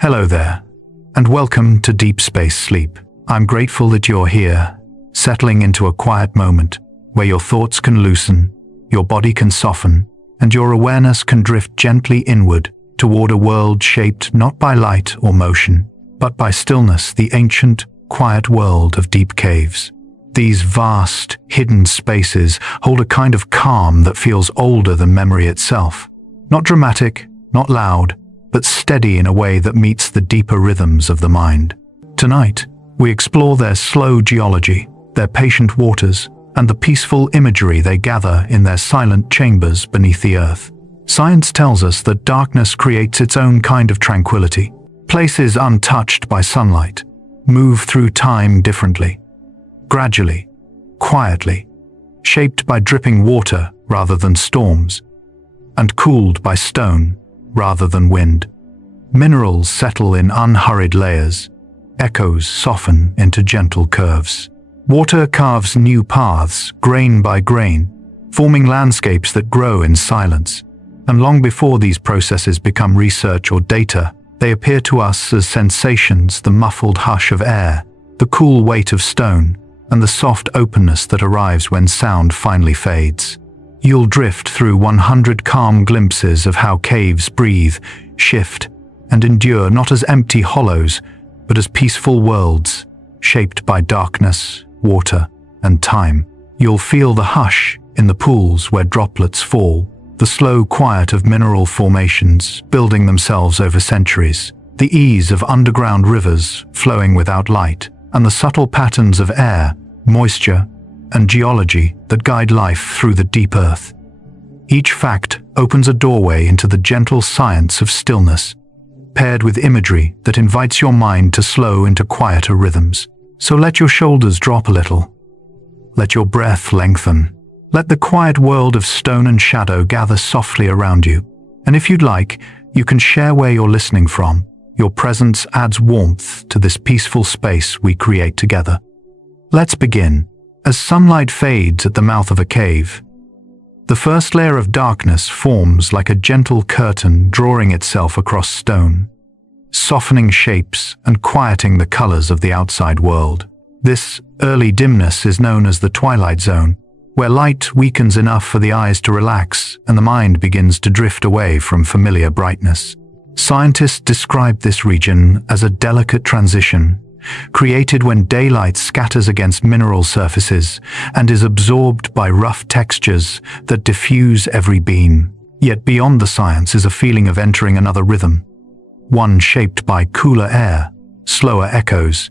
Hello there, and welcome to Deep Space Sleep. I'm grateful that you're here, settling into a quiet moment where your thoughts can loosen, your body can soften, and your awareness can drift gently inward toward a world shaped not by light or motion, but by stillness, the ancient, quiet world of deep caves. These vast, hidden spaces hold a kind of calm that feels older than memory itself. Not dramatic, not loud, but steady in a way that meets the deeper rhythms of the mind. Tonight, we explore their slow geology, their patient waters, and the peaceful imagery they gather in their silent chambers beneath the earth. Science tells us that darkness creates its own kind of tranquility. Places untouched by sunlight move through time differently, gradually, quietly, shaped by dripping water rather than storms, and cooled by stone rather than wind. Minerals settle in unhurried layers, echoes soften into gentle curves. Water carves new paths, grain by grain, forming landscapes that grow in silence. And long before these processes become research or data, they appear to us as sensations, the muffled hush of air, the cool weight of stone, and the soft openness that arrives when sound finally fades. You'll drift through 100 calm glimpses of how caves breathe, shift, and endure not as empty hollows, but as peaceful worlds, shaped by darkness, water, and time. You'll feel the hush in the pools where droplets fall, the slow quiet of mineral formations building themselves over centuries, the ease of underground rivers flowing without light, and the subtle patterns of air, moisture, and geology that guide life through the deep earth. Each fact opens a doorway into the gentle science of stillness, paired with imagery that invites your mind to slow into quieter rhythms. So let your shoulders drop a little. Let your breath lengthen. Let the quiet world of stone and shadow gather softly around you. And if you'd like, you can share where you're listening from. Your presence adds warmth to this peaceful space we create together. Let's begin. As sunlight fades at the mouth of a cave, the first layer of darkness forms like a gentle curtain drawing itself across stone, softening shapes and quieting the colors of the outside world. This early dimness is known as the twilight zone, where light weakens enough for the eyes to relax and the mind begins to drift away from familiar brightness. Scientists describe this region as a delicate transition, created when daylight scatters against mineral surfaces and is absorbed by rough textures that diffuse every beam. Yet beyond the science is a feeling of entering another rhythm, one shaped by cooler air, slower echoes,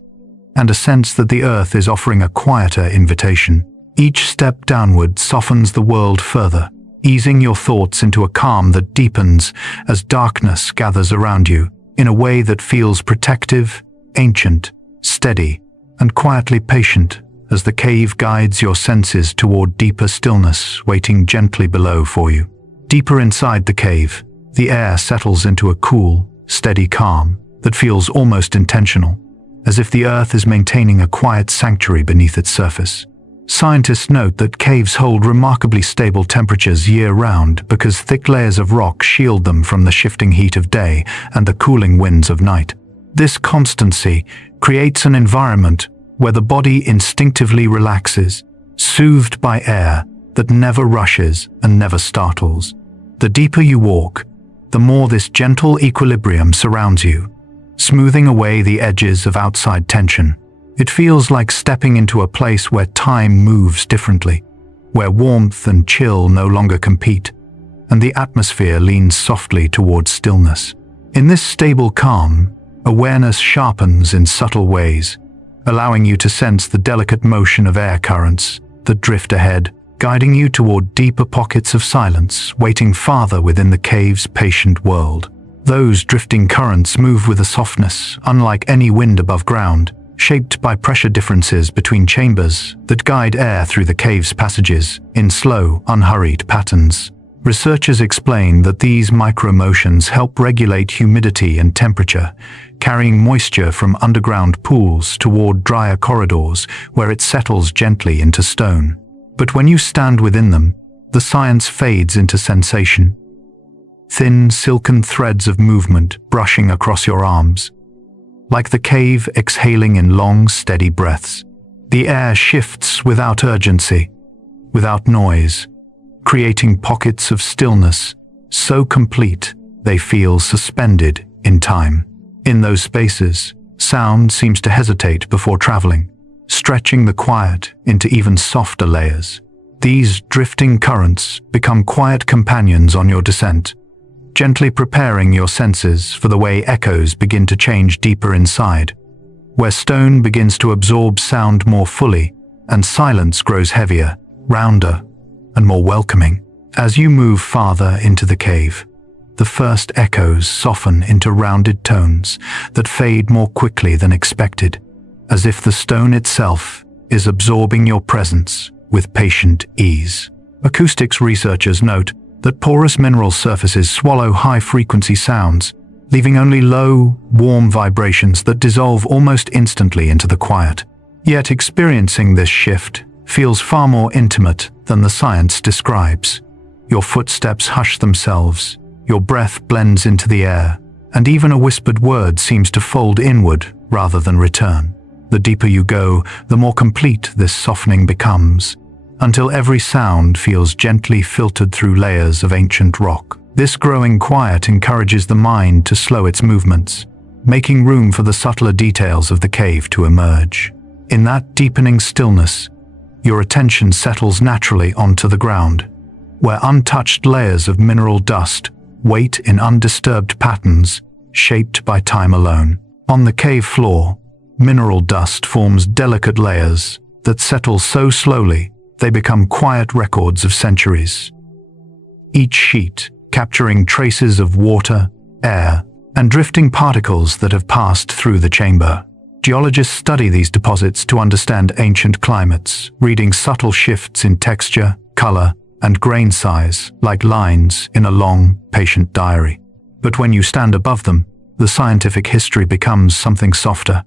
and a sense that the earth is offering a quieter invitation. Each step downward softens the world further, easing your thoughts into a calm that deepens as darkness gathers around you in a way that feels protective, ancient, steady, and quietly patient as the cave guides your senses toward deeper stillness waiting gently below for you. Deeper inside the cave, the air settles into a cool, steady calm that feels almost intentional, as if the earth is maintaining a quiet sanctuary beneath its surface. Scientists note that caves hold remarkably stable temperatures year-round because thick layers of rock shield them from the shifting heat of day and the cooling winds of night. This constancy creates an environment where the body instinctively relaxes, soothed by air that never rushes and never startles. The deeper you walk, the more this gentle equilibrium surrounds you, smoothing away the edges of outside tension. It feels like stepping into a place where time moves differently, where warmth and chill no longer compete, and the atmosphere leans softly towards stillness. In this stable calm, awareness sharpens in subtle ways, allowing you to sense the delicate motion of air currents that drift ahead, guiding you toward deeper pockets of silence, waiting farther within the cave's patient world. Those drifting currents move with a softness unlike any wind above ground, shaped by pressure differences between chambers that guide air through the cave's passages in slow, unhurried patterns. Researchers explain that these micromotions help regulate humidity and temperature, carrying moisture from underground pools toward drier corridors where it settles gently into stone. But when you stand within them, the science fades into sensation. thin, silken threads of movement brushing across your arms. Like the cave exhaling in long, steady breaths, the air shifts without urgency, without noise, creating pockets of stillness so complete they feel suspended in time. In those spaces, sound seems to hesitate before traveling, stretching the quiet into even softer layers. These drifting currents become quiet companions on your descent, gently preparing your senses for the way echoes begin to change deeper inside, where stone begins to absorb sound more fully and silence grows heavier, rounder, and more welcoming. As you move farther into the cave, the first echoes soften into rounded tones that fade more quickly than expected, as if the stone itself is absorbing your presence with patient ease. Acoustics researchers note that porous mineral surfaces swallow high-frequency sounds, leaving only low, warm vibrations that dissolve almost instantly into the quiet. Yet experiencing this shift feels far more intimate than the science describes. Your footsteps hush themselves, your breath blends into the air, and even a whispered word seems to fold inward rather than return. The deeper you go, the more complete this softening becomes, until every sound feels gently filtered through layers of ancient rock. This growing quiet encourages the mind to slow its movements, making room for the subtler details of the cave to emerge. In that deepening stillness, your attention settles naturally onto the ground, where untouched layers of mineral dust wait in undisturbed patterns shaped by time alone. On the cave floor, mineral dust forms delicate layers that settle so slowly they become quiet records of centuries. Each sheet capturing traces of water, air, and drifting particles that have passed through the chamber. Geologists study these deposits to understand ancient climates, reading subtle shifts in texture, color, and grain size like lines in a long, patient diary. But when you stand above them, the scientific history becomes something softer.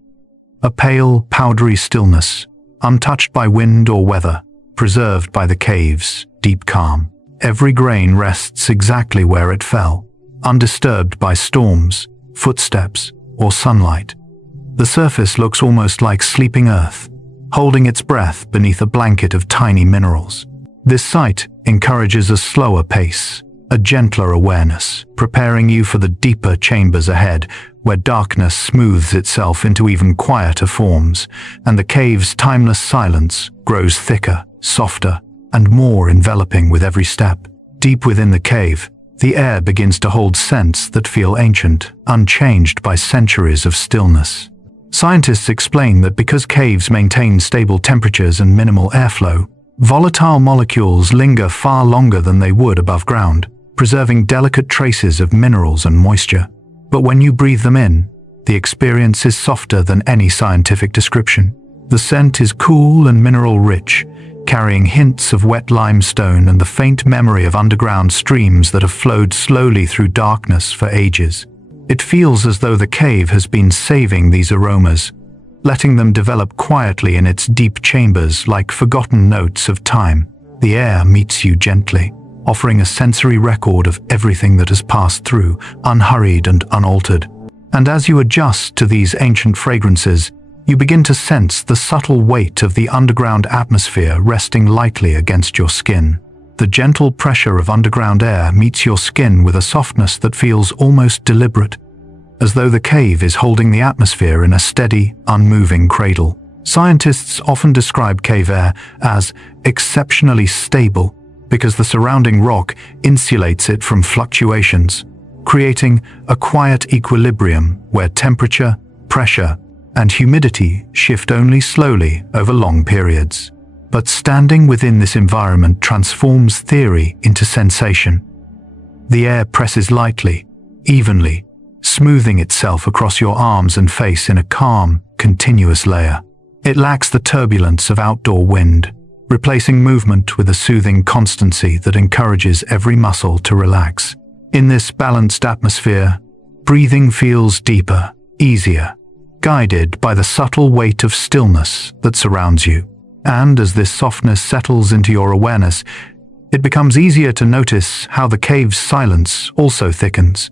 A pale, powdery stillness, untouched by wind or weather, preserved by the cave's deep calm. Every grain rests exactly where it fell, undisturbed by storms, footsteps, or sunlight. The surface looks almost like sleeping earth, holding its breath beneath a blanket of tiny minerals. This sight encourages a slower pace, a gentler awareness, preparing you for the deeper chambers ahead, where darkness smooths itself into even quieter forms, and the cave's timeless silence grows thicker, softer, and more enveloping with every step. Deep within the cave, the air begins to hold scents that feel ancient, unchanged by centuries of stillness. Scientists explain that because caves maintain stable temperatures and minimal airflow, volatile molecules linger far longer than they would above ground, preserving delicate traces of minerals and moisture. But when you breathe them in, the experience is softer than any scientific description. The scent is cool and mineral-rich, carrying hints of wet limestone and the faint memory of underground streams that have flowed slowly through darkness for ages. It feels as though the cave has been saving these aromas, letting them develop quietly in its deep chambers like forgotten notes of time. The air meets you gently, offering a sensory record of everything that has passed through, unhurried and unaltered. And as you adjust to these ancient fragrances, you begin to sense the subtle weight of the underground atmosphere resting lightly against your skin. The gentle pressure of underground air meets your skin with a softness that feels almost deliberate, as though the cave is holding the atmosphere in a steady, unmoving cradle. Scientists often describe cave air as exceptionally stable because the surrounding rock insulates it from fluctuations, creating a quiet equilibrium where temperature, pressure, and humidity shift only slowly over long periods. But standing within this environment transforms theory into sensation. The air presses lightly, evenly, smoothing itself across your arms and face in a calm, continuous layer. It lacks the turbulence of outdoor wind, replacing movement with a soothing constancy that encourages every muscle to relax. In this balanced atmosphere, breathing feels deeper, easier, guided by the subtle weight of stillness that surrounds you. And as this softness settles into your awareness, it becomes easier to notice how the cave's silence also thickens,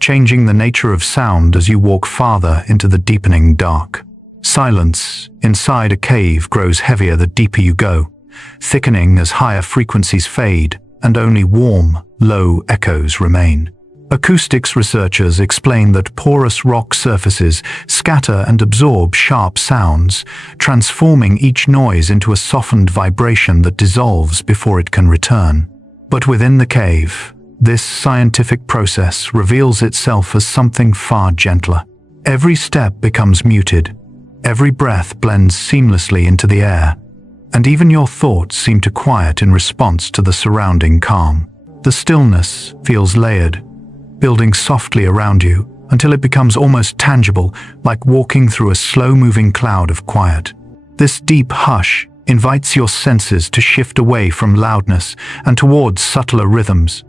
changing the nature of sound as you walk farther into the deepening dark. Silence inside a cave grows heavier the deeper you go, thickening as higher frequencies fade and only warm, low echoes remain. Acoustics researchers explain that porous rock surfaces scatter and absorb sharp sounds, transforming each noise into a softened vibration that dissolves before it can return. But within the cave, this scientific process reveals itself as something far gentler. Every step becomes muted, every breath blends seamlessly into the air, and even your thoughts seem to quiet in response to the surrounding calm. The stillness feels layered, building softly around you until it becomes almost tangible, like walking through a slow-moving cloud of quiet. This deep hush invites your senses to shift away from loudness and towards subtler rhythms,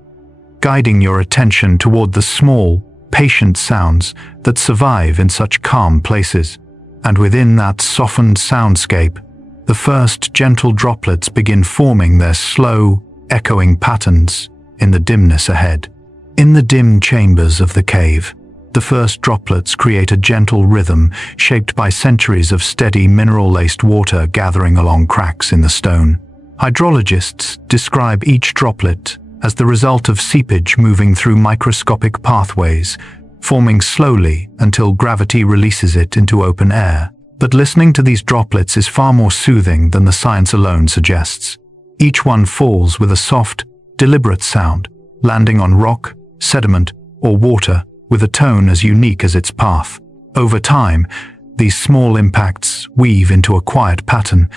guiding your attention toward the small, patient sounds that survive in such calm places. And within that softened soundscape, the first gentle droplets begin forming their slow, echoing patterns in the dimness ahead. In the dim chambers of the cave, the first droplets create a gentle rhythm shaped by centuries of steady mineral-laced water gathering along cracks in the stone. Hydrologists describe each droplet as the result of seepage moving through microscopic pathways, forming slowly until gravity releases it into open air. But listening to these droplets is far more soothing than the science alone suggests. Each one falls with a soft, deliberate sound, landing on rock, sediment, or water with a tone as unique as its path. Over time, these small impacts weave into a quiet pattern,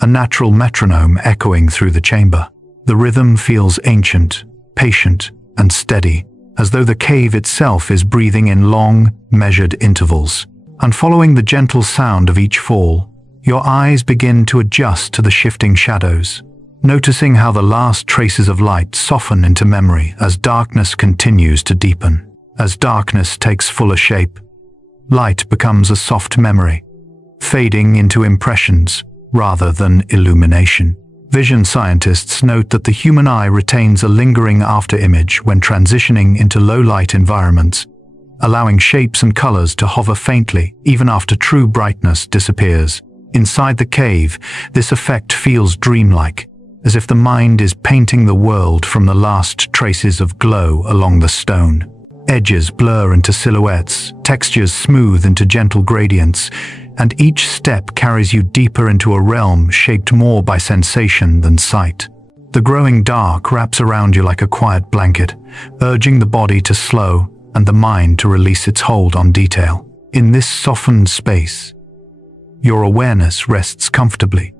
a natural metronome echoing through the chamber. The rhythm feels ancient, patient, and steady, as though the cave itself is breathing in long, measured intervals. And following the gentle sound of each fall, your eyes begin to adjust to the shifting shadows, noticing how the last traces of light soften into memory as darkness continues to deepen. As darkness takes fuller shape, light becomes a soft memory, fading into impressions rather than illumination. Vision scientists note that the human eye retains a lingering afterimage when transitioning into low-light environments, allowing shapes and colors to hover faintly even after true brightness disappears. Inside the cave, this effect feels dreamlike, as if the mind is painting the world from the last traces of glow along the stone. Edges blur into silhouettes, textures smooth into gentle gradients, and each step carries you deeper into a realm shaped more by sensation than sight. The growing dark wraps around you like a quiet blanket, urging the body to slow and the mind to release its hold on detail. In this softened space, your awareness rests comfortably,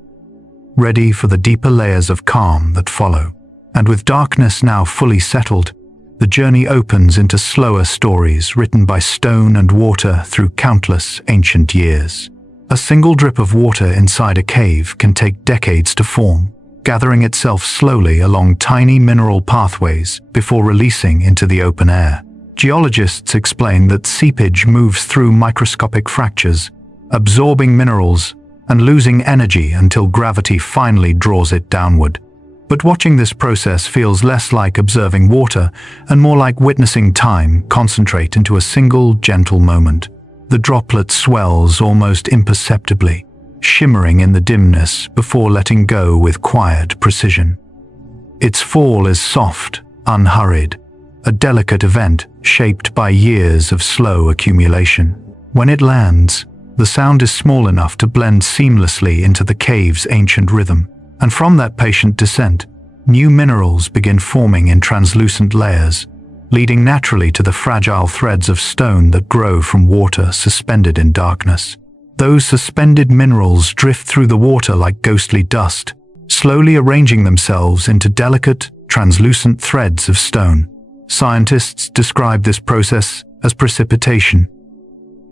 ready for the deeper layers of calm that follow. And with darkness now fully settled, the journey opens into slower stories written by stone and water through countless ancient years. A single drip of water inside a cave can take decades to form, gathering itself slowly along tiny mineral pathways before releasing into the open air. Geologists explain that seepage moves through microscopic fractures, absorbing minerals and losing energy until gravity finally draws it downward. But watching this process feels less like observing water and more like witnessing time concentrate into a single gentle moment. The droplet swells almost imperceptibly, shimmering in the dimness before letting go with quiet precision. Its fall is soft, unhurried, a delicate event shaped by years of slow accumulation. When it lands, the sound is small enough to blend seamlessly into the cave's ancient rhythm, and from that patient descent, new minerals begin forming in translucent layers, leading naturally to the fragile threads of stone that grow from water suspended in darkness. Those suspended minerals drift through the water like ghostly dust, slowly arranging themselves into delicate, translucent threads of stone. Scientists describe this process as precipitation.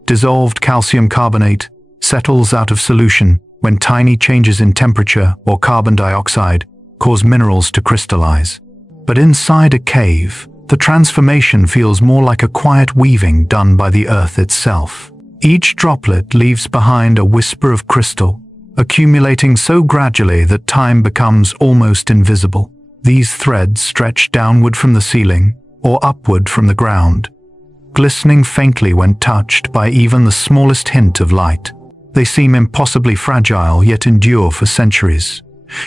Dissolved calcium carbonate settles out of solution when tiny changes in temperature or carbon dioxide cause minerals to crystallize. But inside a cave, the transformation feels more like a quiet weaving done by the earth itself. Each droplet leaves behind a whisper of crystal, accumulating so gradually that time becomes almost invisible. These threads stretch downward from the ceiling or upward from the ground, glistening faintly when touched by even the smallest hint of light. They seem impossibly fragile yet endure for centuries,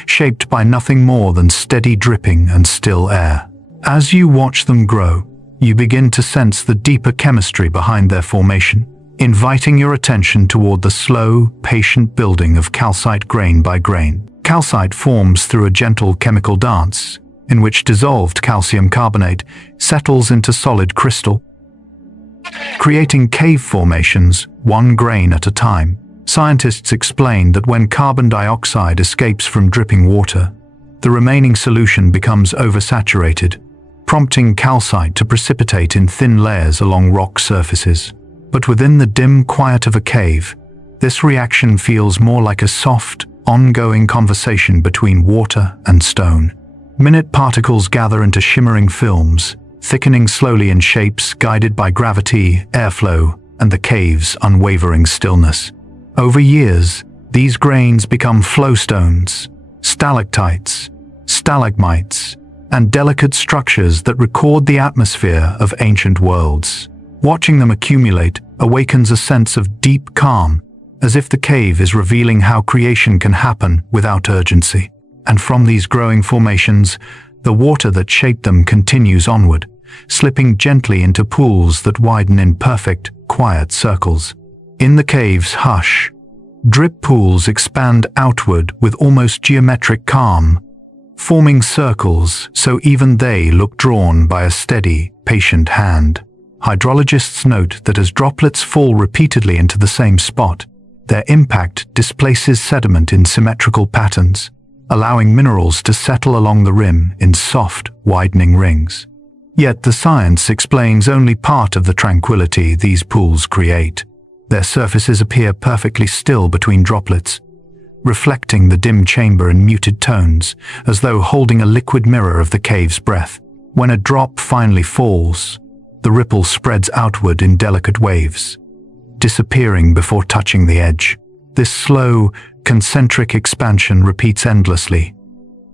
shaped by nothing more than steady dripping and still air. As you watch them grow, you begin to sense the deeper chemistry behind their formation, inviting your attention toward the slow, patient building of calcite grain by grain. Calcite forms through a gentle chemical dance, in which dissolved calcium carbonate settles into solid crystal, creating cave formations one grain at a time. Scientists explain that when carbon dioxide escapes from dripping water, the remaining solution becomes oversaturated, prompting calcite to precipitate in thin layers along rock surfaces. But within the dim quiet of a cave, this reaction feels more like a soft, ongoing conversation between water and stone. Minute particles gather into shimmering films, thickening slowly in shapes guided by gravity, airflow, and the cave's unwavering stillness. Over years, these grains become flowstones, stalactites, stalagmites, and delicate structures that record the atmosphere of ancient worlds. Watching them accumulate awakens a sense of deep calm, as if the cave is revealing how creation can happen without urgency. And from these growing formations, the water that shaped them continues onward, slipping gently into pools that widen in perfect, quiet circles. In the cave's hush, drip pools expand outward with almost geometric calm, forming circles so even they look drawn by a steady, patient hand. Hydrologists note that as droplets fall repeatedly into the same spot, their impact displaces sediment in symmetrical patterns, allowing minerals to settle along the rim in soft, widening rings. Yet the science explains only part of the tranquility these pools create. Their surfaces appear perfectly still between droplets, reflecting the dim chamber in muted tones, as though holding a liquid mirror of the cave's breath. When a drop finally falls, the ripple spreads outward in delicate waves, disappearing before touching the edge. This slow, concentric expansion repeats endlessly,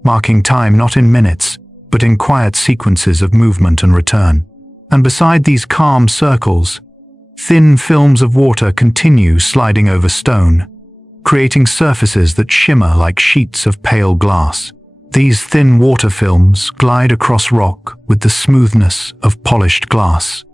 marking time not in minutes, but in quiet sequences of movement and return. And beside these calm circles, thin films of water continue sliding over stone, creating surfaces that shimmer like sheets of pale glass. These thin water films glide across rock with the smoothness of polished glass,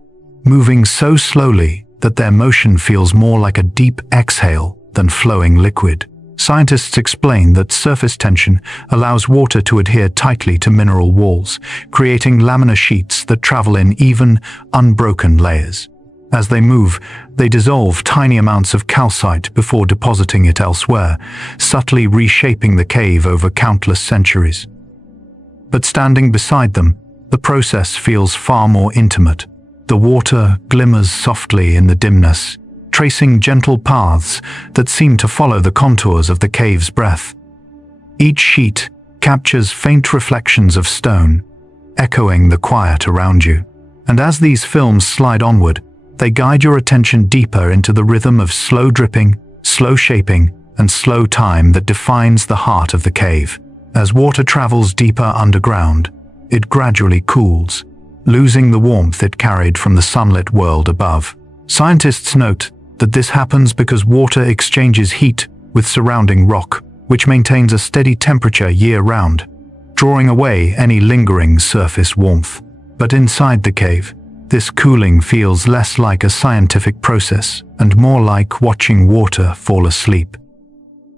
moving so slowly that their motion feels more like a deep exhale than flowing liquid. Scientists explain that surface tension allows water to adhere tightly to mineral walls, creating laminar sheets that travel in even, unbroken layers. As they move, they dissolve tiny amounts of calcite before depositing it elsewhere, subtly reshaping the cave over countless centuries. But standing beside them, the process feels far more intimate. The water glimmers softly in the dimness, tracing gentle paths that seem to follow the contours of the cave's breath. Each sheet captures faint reflections of stone, echoing the quiet around you. And as these films slide onward, they guide your attention deeper into the rhythm of slow dripping, slow shaping, and slow time that defines the heart of the cave. As water travels deeper underground, it gradually cools, losing the warmth it carried from the sunlit world above. Scientists note that this happens because water exchanges heat with surrounding rock, which maintains a steady temperature year-round, drawing away any lingering surface warmth. But inside the cave, this cooling feels less like a scientific process and more like watching water fall asleep.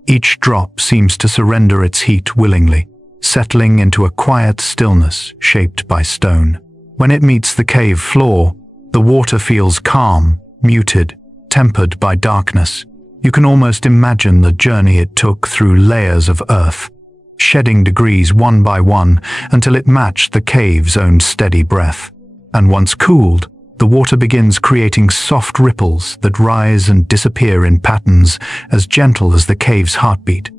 Each drop seems to surrender its heat willingly, settling into a quiet stillness shaped by stone. When it meets the cave floor, the water feels calm, muted, tempered by darkness. You can almost imagine the journey it took through layers of earth, shedding degrees one by one until it matched the cave's own steady breath. And once cooled, the water begins creating soft ripples that rise and disappear in patterns as gentle as the cave's heartbeat,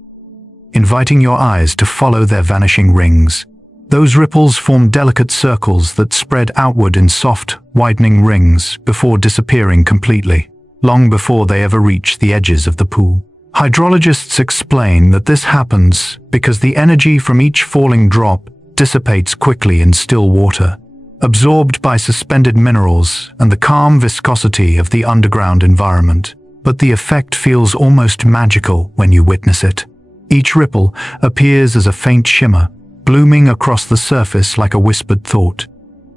inviting your eyes to follow their vanishing rings. Those ripples form delicate circles that spread outward in soft, widening rings before disappearing completely, long before they ever reach the edges of the pool. Hydrologists explain that this happens because the energy from each falling drop dissipates quickly in still water, absorbed by suspended minerals and the calm viscosity of the underground environment. But the effect feels almost magical when you witness it. Each ripple appears as a faint shimmer, blooming across the surface like a whispered thought,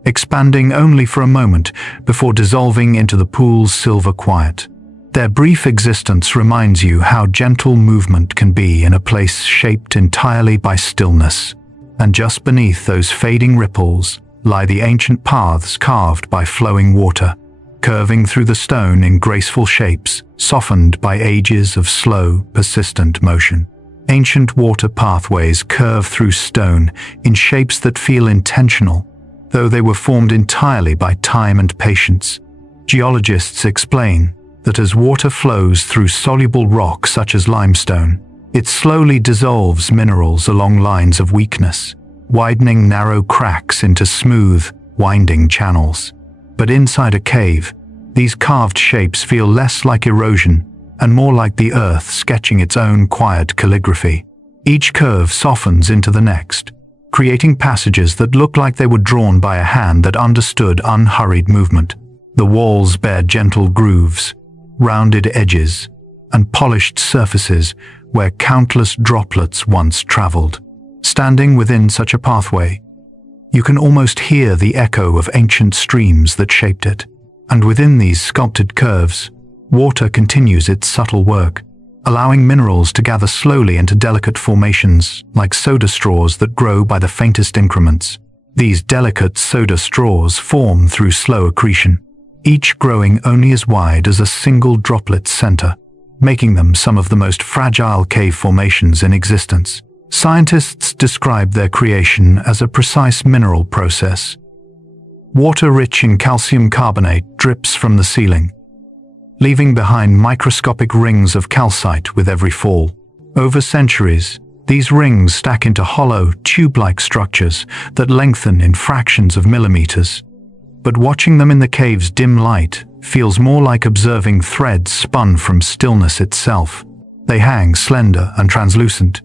expanding only for a moment before dissolving into the pool's silver quiet. Their brief existence reminds you how gentle movement can be in a place shaped entirely by stillness. And just beneath those fading ripples lie the ancient paths carved by flowing water, curving through the stone in graceful shapes, softened by ages of slow, persistent motion. Ancient water pathways curve through stone in shapes that feel intentional, though they were formed entirely by time and patience. Geologists explain that as water flows through soluble rock such as limestone, it slowly dissolves minerals along lines of weakness, widening narrow cracks into smooth, winding channels. But inside a cave, these carved shapes feel less like erosion and more like the earth sketching its own quiet calligraphy. Each curve softens into the next, creating passages that look like they were drawn by a hand that understood unhurried movement. The walls bear gentle grooves, rounded edges, and polished surfaces where countless droplets once traveled. Standing within such a pathway, you can almost hear the echo of ancient streams that shaped it. And within these sculpted curves, water continues its subtle work, allowing minerals to gather slowly into delicate formations like soda straws that grow by the faintest increments. These delicate soda straws form through slow accretion, each growing only as wide as a single droplet's center, making them some of the most fragile cave formations in existence. Scientists describe their creation as a precise mineral process. Water rich in calcium carbonate drips from the ceiling, leaving behind microscopic rings of calcite with every fall. Over centuries, these rings stack into hollow, tube-like structures that lengthen in fractions of millimeters. But watching them in the cave's dim light feels more like observing threads spun from stillness itself. They hang slender and translucent,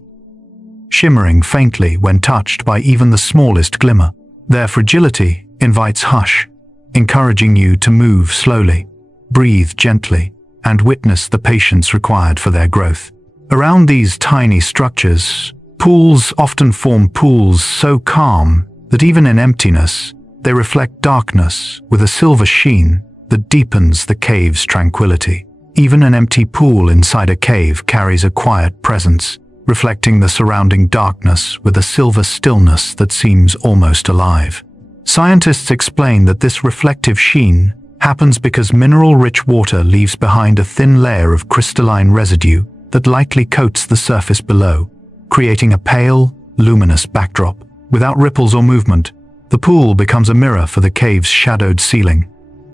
shimmering faintly when touched by even the smallest glimmer. Their fragility invites hush, encouraging you to move slowly, breathe gently, and witness the patience required for their growth. Around these tiny structures, pools often form pools so calm that even in emptiness, they reflect darkness with a silver sheen that deepens the cave's tranquility. Even an empty pool inside a cave carries a quiet presence, reflecting the surrounding darkness with a silver stillness that seems almost alive. Scientists explain that this reflective sheen happens because mineral-rich water leaves behind a thin layer of crystalline residue that lightly coats the surface below, creating a pale, luminous backdrop. Without ripples or movement, the pool becomes a mirror for the cave's shadowed ceiling,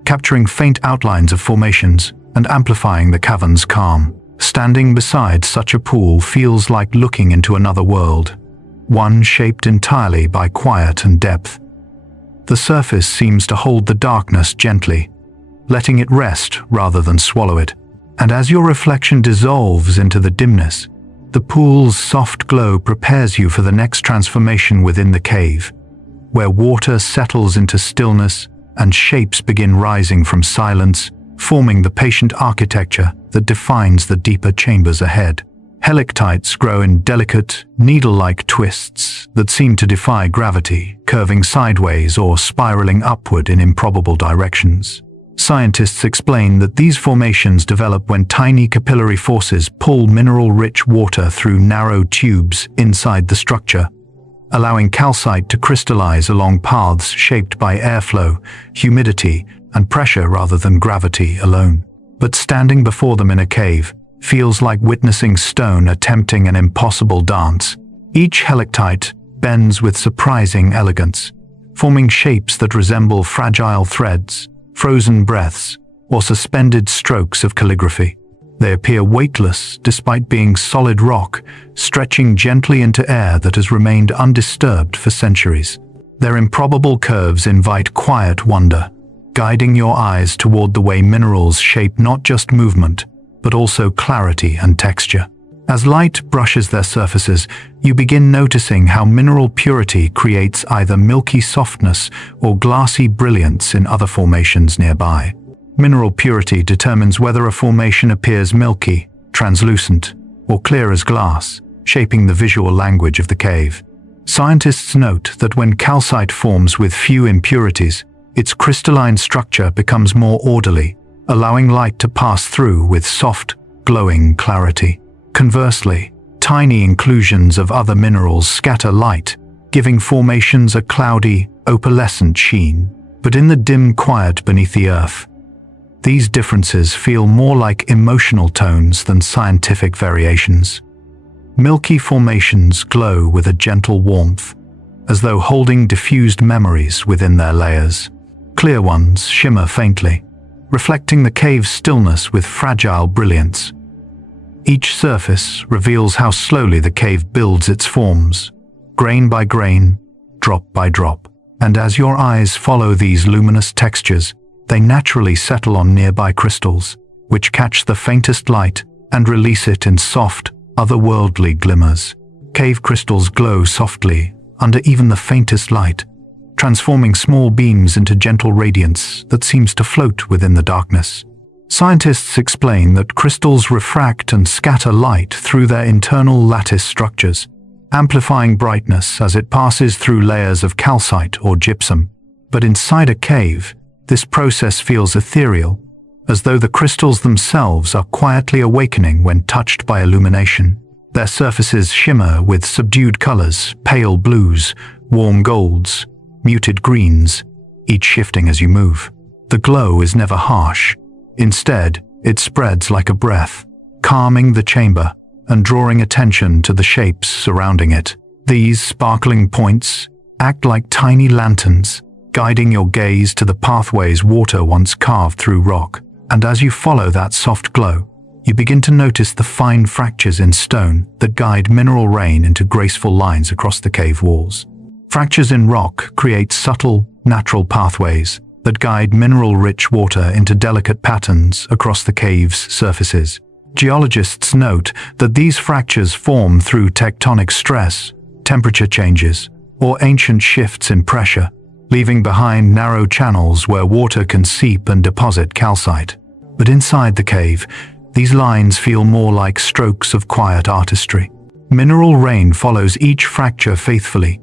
capturing faint outlines of formations and amplifying the cavern's calm. Standing beside such a pool feels like looking into another world, one shaped entirely by quiet and depth. The surface seems to hold the darkness gently, letting it rest rather than swallow it. And as your reflection dissolves into the dimness, the pool's soft glow prepares you for the next transformation within the cave, where water settles into stillness and shapes begin rising from silence, forming the patient architecture that defines the deeper chambers ahead. Helictites grow in delicate, needle-like twists that seem to defy gravity, curving sideways or spiraling upward in improbable directions. Scientists explain that these formations develop when tiny capillary forces pull mineral-rich water through narrow tubes inside the structure, allowing calcite to crystallize along paths shaped by airflow, humidity, and pressure rather than gravity alone. But standing before them in a cave feels like witnessing stone attempting an impossible dance. Each helictite bends with surprising elegance, forming shapes that resemble fragile threads, frozen breaths, or suspended strokes of calligraphy. They appear weightless despite being solid rock, stretching gently into air that has remained undisturbed for centuries. Their improbable curves invite quiet wonder, guiding your eyes toward the way minerals shape not just movement, but also clarity and texture. As light brushes their surfaces, you begin noticing how mineral purity creates either milky softness or glassy brilliance in other formations nearby. Mineral purity determines whether a formation appears milky, translucent, or clear as glass, shaping the visual language of the cave. Scientists note that when calcite forms with few impurities, its crystalline structure becomes more orderly, allowing light to pass through with soft, glowing clarity. Conversely, tiny inclusions of other minerals scatter light, giving formations a cloudy, opalescent sheen. But in the dim quiet beneath the earth, these differences feel more like emotional tones than scientific variations. Milky formations glow with a gentle warmth, as though holding diffused memories within their layers. Clear ones shimmer faintly, reflecting the cave's stillness with fragile brilliance. Each surface reveals how slowly the cave builds its forms, grain by grain, drop by drop. And as your eyes follow these luminous textures, they naturally settle on nearby crystals, which catch the faintest light and release it in soft, otherworldly glimmers. Cave crystals glow softly under even the faintest light, transforming small beams into gentle radiance that seems to float within the darkness. Scientists explain that crystals refract and scatter light through their internal lattice structures, amplifying brightness as it passes through layers of calcite or gypsum. But inside a cave, this process feels ethereal, as though the crystals themselves are quietly awakening when touched by illumination. Their surfaces shimmer with subdued colors, pale blues, warm golds, muted greens, each shifting as you move. The glow is never harsh. Instead, it spreads like a breath, calming the chamber and drawing attention to the shapes surrounding it. These sparkling points act like tiny lanterns, guiding your gaze to the pathways water once carved through rock. And as you follow that soft glow, you begin to notice the fine fractures in stone that guide mineral rain into graceful lines across the cave walls. Fractures in rock create subtle, natural pathways that guide mineral-rich water into delicate patterns across the cave's surfaces. Geologists note that these fractures form through tectonic stress, temperature changes, or ancient shifts in pressure, leaving behind narrow channels where water can seep and deposit calcite. But inside the cave, these lines feel more like strokes of quiet artistry. Mineral rain follows each fracture faithfully,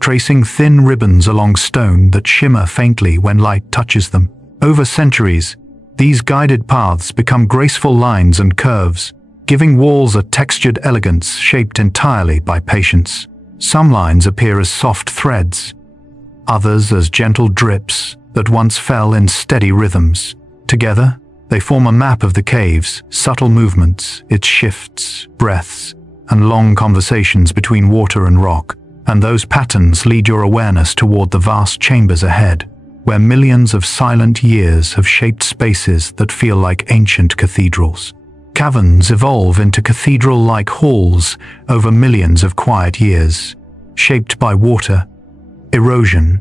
tracing thin ribbons along stone that shimmer faintly when light touches them. Over centuries, these guided paths become graceful lines and curves, giving walls a textured elegance shaped entirely by patience. Some lines appear as soft threads, others as gentle drips that once fell in steady rhythms. Together, they form a map of the cave's subtle movements, its shifts, breaths, and long conversations between water and rock. And those patterns lead your awareness toward the vast chambers ahead, where millions of silent years have shaped spaces that feel like ancient cathedrals. Caverns evolve into cathedral-like halls over millions of quiet years, shaped by water, erosion,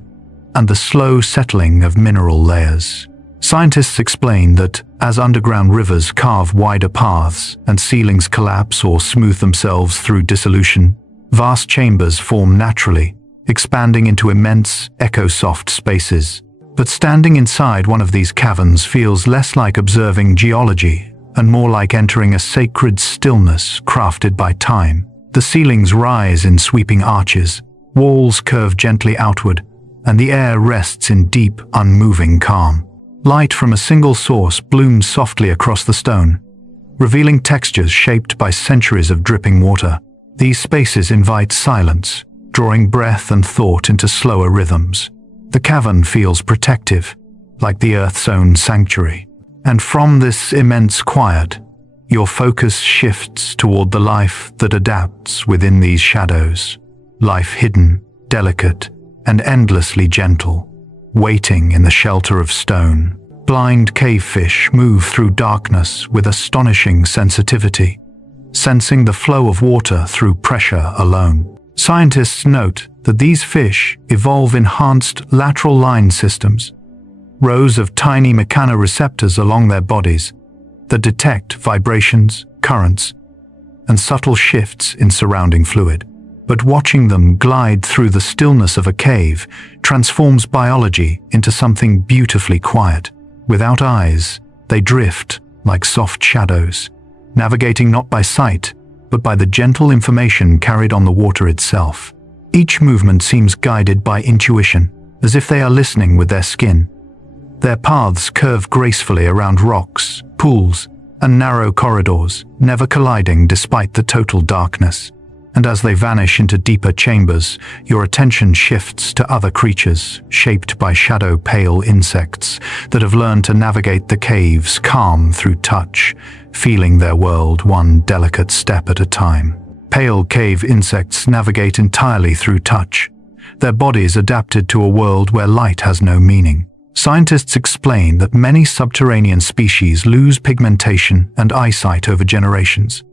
and the slow settling of mineral layers. Scientists explain that as underground rivers carve wider paths and ceilings collapse or smooth themselves through dissolution, vast chambers form naturally, expanding into immense, echo-soft spaces. But standing inside one of these caverns feels less like observing geology and more like entering a sacred stillness crafted by time. The ceilings rise in sweeping arches, walls curve gently outward, and the air rests in deep, unmoving calm. Light from a single source blooms softly across the stone, revealing textures shaped by centuries of dripping water. These spaces invite silence, drawing breath and thought into slower rhythms. The cavern feels protective, like the Earth's own sanctuary. And from this immense quiet, your focus shifts toward the life that adapts within these shadows. Life hidden, delicate, and endlessly gentle, waiting in the shelter of stone. Blind cavefish move through darkness with astonishing sensitivity, sensing the flow of water through pressure alone. Scientists note that these fish evolve enhanced lateral line systems, rows of tiny mechanoreceptors along their bodies that detect vibrations, currents, and subtle shifts in surrounding fluid. But watching them glide through the stillness of a cave transforms biology into something beautifully quiet. Without eyes, they drift like soft shadows, navigating not by sight, but by the gentle information carried on the water itself. Each movement seems guided by intuition, as if they are listening with their skin. Their paths curve gracefully around rocks, pools, and narrow corridors, never colliding despite the total darkness. And as they vanish into deeper chambers, your attention shifts to other creatures, shaped by shadow-pale insects that have learned to navigate the caves calm through touch, feeling their world one delicate step at a time. Pale cave insects navigate entirely through touch, their bodies adapted to a world where light has no meaning. Scientists explain that many subterranean species lose pigmentation and eyesight over generations,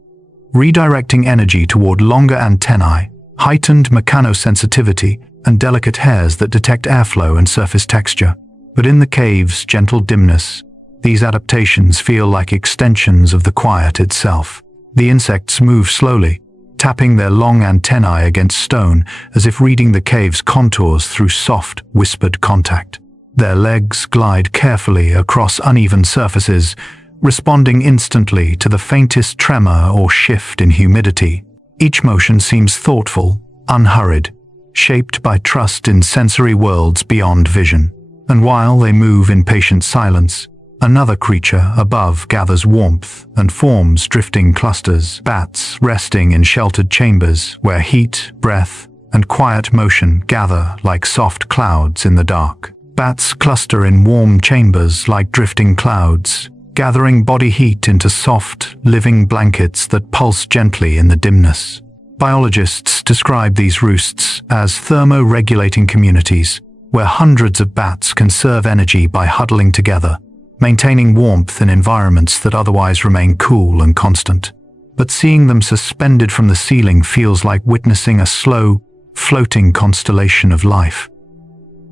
redirecting energy toward longer antennae, heightened mechanosensitivity, and delicate hairs that detect airflow and surface texture. But in the cave's gentle dimness, these adaptations feel like extensions of the quiet itself. The insects move slowly, tapping their long antennae against stone as if reading the cave's contours through soft, whispered contact. Their legs glide carefully across uneven surfaces, responding instantly to the faintest tremor or shift in humidity. Each motion seems thoughtful, unhurried, shaped by trust in sensory worlds beyond vision. And while they move in patient silence, another creature above gathers warmth and forms drifting clusters, bats resting in sheltered chambers where heat, breath, and quiet motion gather like soft clouds in the dark. Bats cluster in warm chambers like drifting clouds, gathering body heat into soft, living blankets that pulse gently in the dimness. Biologists describe these roosts as thermo-regulating communities, where hundreds of bats conserve energy by huddling together, maintaining warmth in environments that otherwise remain cool and constant. But seeing them suspended from the ceiling feels like witnessing a slow, floating constellation of life.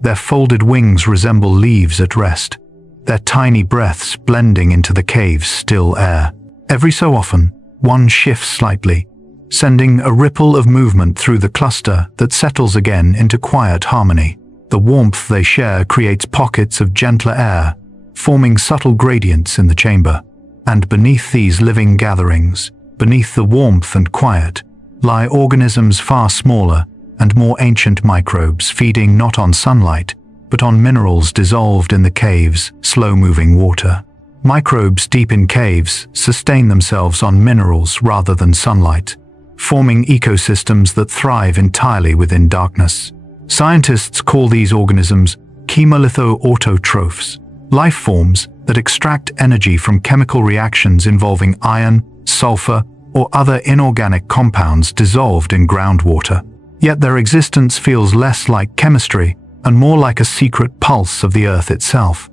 Their folded wings resemble leaves at rest, their tiny breaths blending into the cave's still air. Every so often, one shifts slightly, sending a ripple of movement through the cluster that settles again into quiet harmony. The warmth they share creates pockets of gentler air, forming subtle gradients in the chamber. And beneath these living gatherings, beneath the warmth and quiet, lie organisms far smaller and more ancient microbes feeding not on sunlight, but on minerals dissolved in the cave's slow-moving water. Microbes deep in caves sustain themselves on minerals rather than sunlight, forming ecosystems that thrive entirely within darkness. Scientists call these organisms chemolitho-autotrophs, life forms that extract energy from chemical reactions involving iron, sulfur, or other inorganic compounds dissolved in groundwater. Yet their existence feels less like chemistry and more like a secret pulse of the earth itself.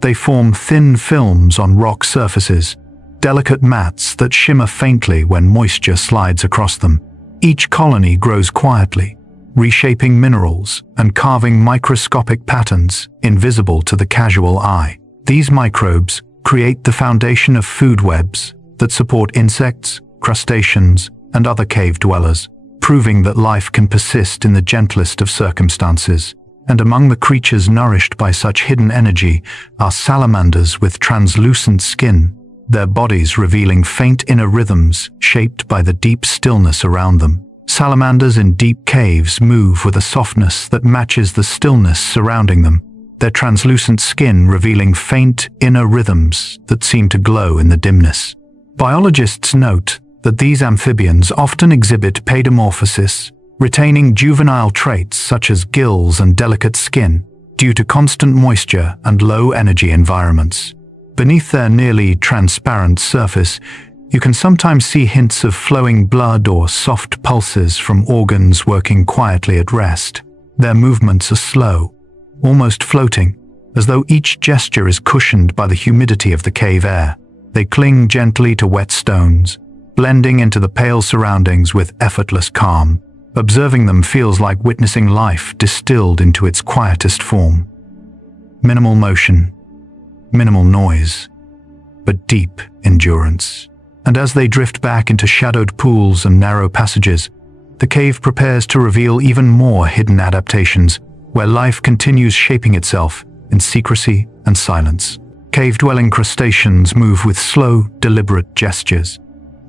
They form thin films on rock surfaces, delicate mats that shimmer faintly when moisture slides across them. Each colony grows quietly, reshaping minerals and carving microscopic patterns invisible to the casual eye. These microbes create the foundation of food webs that support insects, crustaceans, and other cave dwellers, proving that life can persist in the gentlest of circumstances. And among the creatures nourished by such hidden energy are salamanders with translucent skin, their bodies revealing faint inner rhythms shaped by the deep stillness around them. Salamanders in deep caves move with a softness that matches the stillness surrounding them, their translucent skin revealing faint inner rhythms that seem to glow in the dimness. Biologists note that these amphibians often exhibit paedomorphosis, retaining juvenile traits such as gills and delicate skin due to constant moisture and low-energy environments. Beneath their nearly transparent surface, you can sometimes see hints of flowing blood or soft pulses from organs working quietly at rest. Their movements are slow, almost floating, as though each gesture is cushioned by the humidity of the cave air. They cling gently to wet stones, blending into the pale surroundings with effortless calm. Observing them feels like witnessing life distilled into its quietest form. Minimal motion, minimal noise, but deep endurance. and as they drift back into shadowed pools and narrow passages, the cave prepares to reveal even more hidden adaptations where life continues shaping itself in secrecy and silence. Cave-dwelling crustaceans move with slow, deliberate gestures,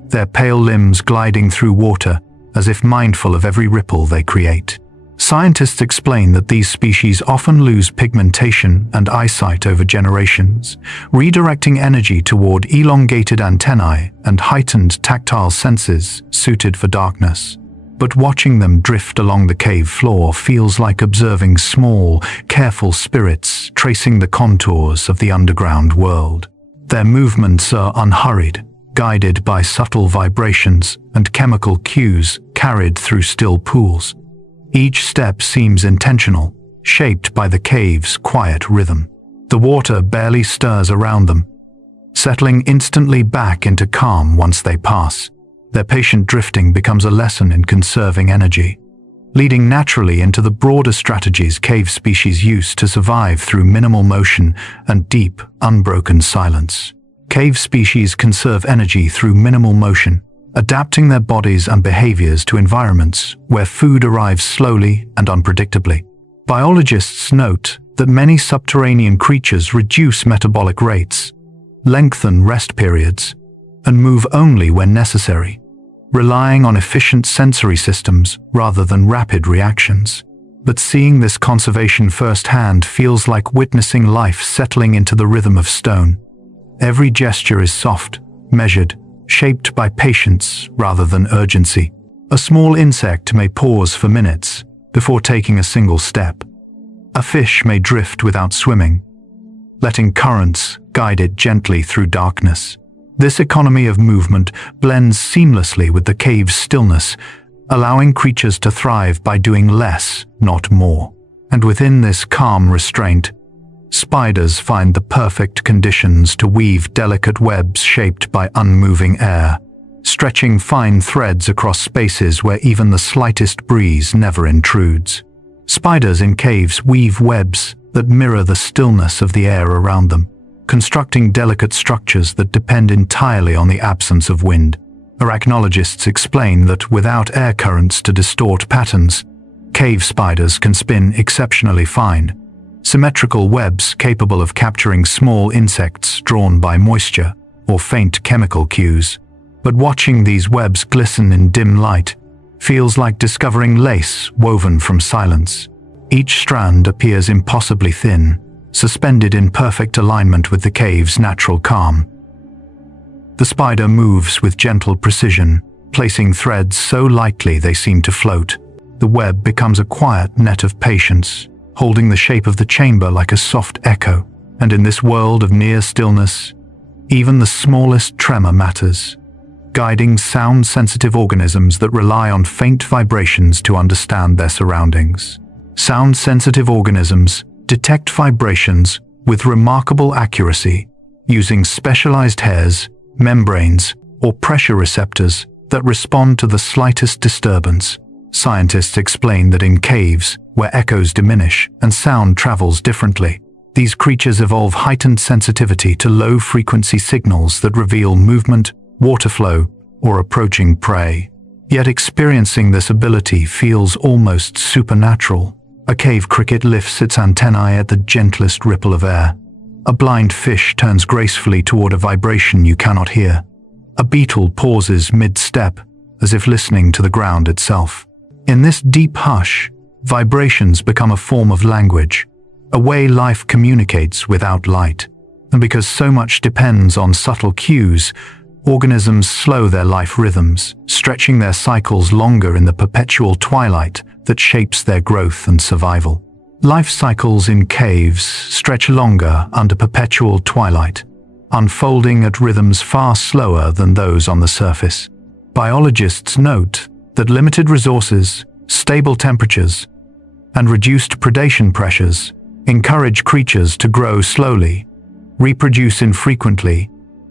their pale limbs gliding through water as if mindful of every ripple they create. Scientists explain that these species often lose pigmentation and eyesight over generations, redirecting energy toward elongated antennae and heightened tactile senses suited for darkness. But watching them drift along the cave floor feels like observing small, careful spirits tracing the contours of the underground world. Their movements are unhurried, guided by subtle vibrations and chemical cues carried through still pools. Each step seems intentional, shaped by the cave's quiet rhythm. The water barely stirs around them, settling instantly back into calm once they pass. Their patient drifting becomes a lesson in conserving energy, leading naturally into the broader strategies cave species use to survive through minimal motion and deep, unbroken silence. Cave species conserve energy through minimal motion, adapting their bodies and behaviors to environments where food arrives slowly and unpredictably. Biologists note that many subterranean creatures reduce metabolic rates, lengthen rest periods, and move only when necessary, relying on efficient sensory systems rather than rapid reactions. But seeing this conservation firsthand feels like witnessing life settling into the rhythm of stone. Every gesture is soft, measured, shaped by patience rather than urgency. A small insect may pause for minutes before taking a single step. A fish may drift without swimming, letting currents guide it gently through darkness. This economy of movement blends seamlessly with the cave's stillness, allowing creatures to thrive by doing less, not more. And within this calm restraint, spiders find the perfect conditions to weave delicate webs shaped by unmoving air, stretching fine threads across spaces where even the slightest breeze never intrudes. Spiders in caves weave webs that mirror the stillness of the air around them, constructing delicate structures that depend entirely on the absence of wind. Arachnologists explain that without air currents to distort patterns, cave spiders can spin exceptionally fine, symmetrical webs capable of capturing small insects drawn by moisture or faint chemical cues. But watching these webs glisten in dim light feels like discovering lace woven from silence. Each strand appears impossibly thin, suspended in perfect alignment with the cave's natural calm. The spider moves with gentle precision, placing threads so lightly they seem to float. The web becomes a quiet net of patience, holding the shape of the chamber like a soft echo. And in this world of near stillness, even the smallest tremor matters, guiding sound-sensitive organisms that rely on faint vibrations to understand their surroundings. Sound-sensitive organisms detect vibrations with remarkable accuracy, using specialized hairs, membranes, or pressure receptors that respond to the slightest disturbance. Scientists explain that in caves, where echoes diminish and sound travels differently, these creatures evolve heightened sensitivity to low-frequency signals that reveal movement, water flow, or approaching prey. Yet experiencing this ability feels almost supernatural. A cave cricket lifts its antennae at the gentlest ripple of air. A blind fish turns gracefully toward a vibration you cannot hear. A beetle pauses mid-step, as if listening to the ground itself. In this deep hush, vibrations become a form of language, a way life communicates without light. And because so much depends on subtle cues, organisms slow their life rhythms, stretching their cycles longer in the perpetual twilight that shapes their growth and survival. Life cycles in caves stretch longer under perpetual twilight, unfolding at rhythms far slower than those on the surface. Biologists note that limited resources, stable temperatures, and reduced predation pressures encourage creatures to grow slowly, reproduce infrequently,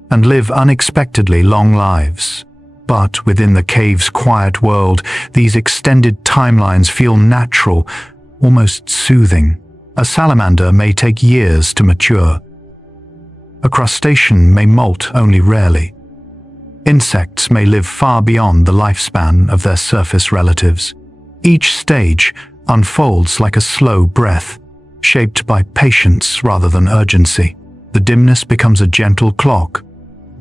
and live unexpectedly long lives. But within the cave's quiet world, these extended timelines feel natural, almost soothing. A salamander may take years to mature. A crustacean may molt only rarely. In insects may live far beyond the lifespan of their surface relatives. Each stage unfolds like a slow breath, shaped by patience rather than urgency. The dimness becomes a gentle clock,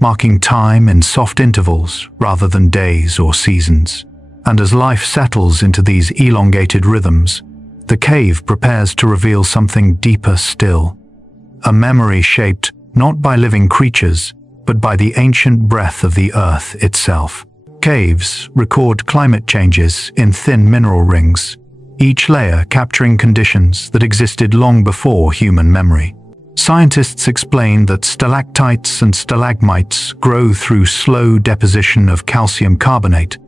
marking time in soft intervals rather than days or seasons. And as life settles into these elongated rhythms, the cave prepares to reveal something deeper still. A memory shaped not by living creatures, but by the ancient breath of the earth itself. Caves record climate changes in thin mineral rings, each layer capturing conditions that existed long before human memory. Scientists explain that stalactites and stalagmites grow through slow deposition of calcium carbonate,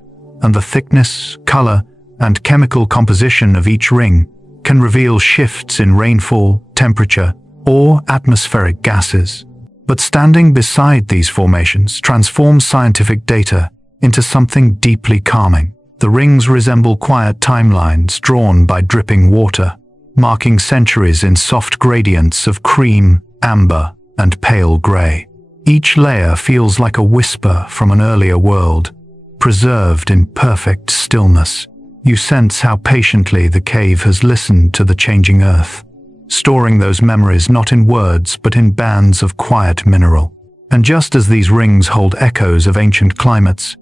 and the thickness, color, and chemical composition of each ring can reveal shifts in rainfall, temperature, or atmospheric gases. But standing beside these formations transforms scientific data into something deeply calming. The rings resemble quiet timelines drawn by dripping water, marking centuries in soft gradients of cream, amber, and pale gray. Each layer feels like a whisper from an earlier world, preserved in perfect stillness. You sense how patiently the cave has listened to the changing earth, storing those memories not in words but in bands of quiet mineral. And just as these rings hold echoes of ancient climates,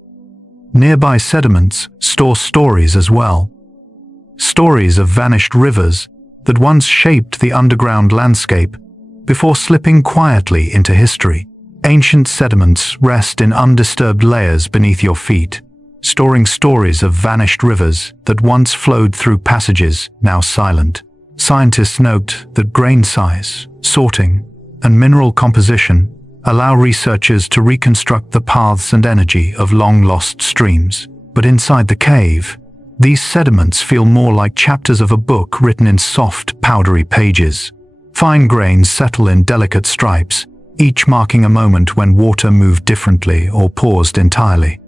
nearby sediments store stories as well. Stories of vanished rivers that once shaped the underground landscape before slipping quietly into history. Ancient sediments rest in undisturbed layers beneath your feet, storing stories of vanished rivers that once flowed through passages now silent. Scientists note that grain size, sorting, and mineral composition allow researchers to reconstruct the paths and energy of long-lost streams. But inside the cave, these sediments feel more like chapters of a book written in soft, powdery pages. Fine grains settle in delicate stripes, each marking a moment when water moved differently or paused entirely.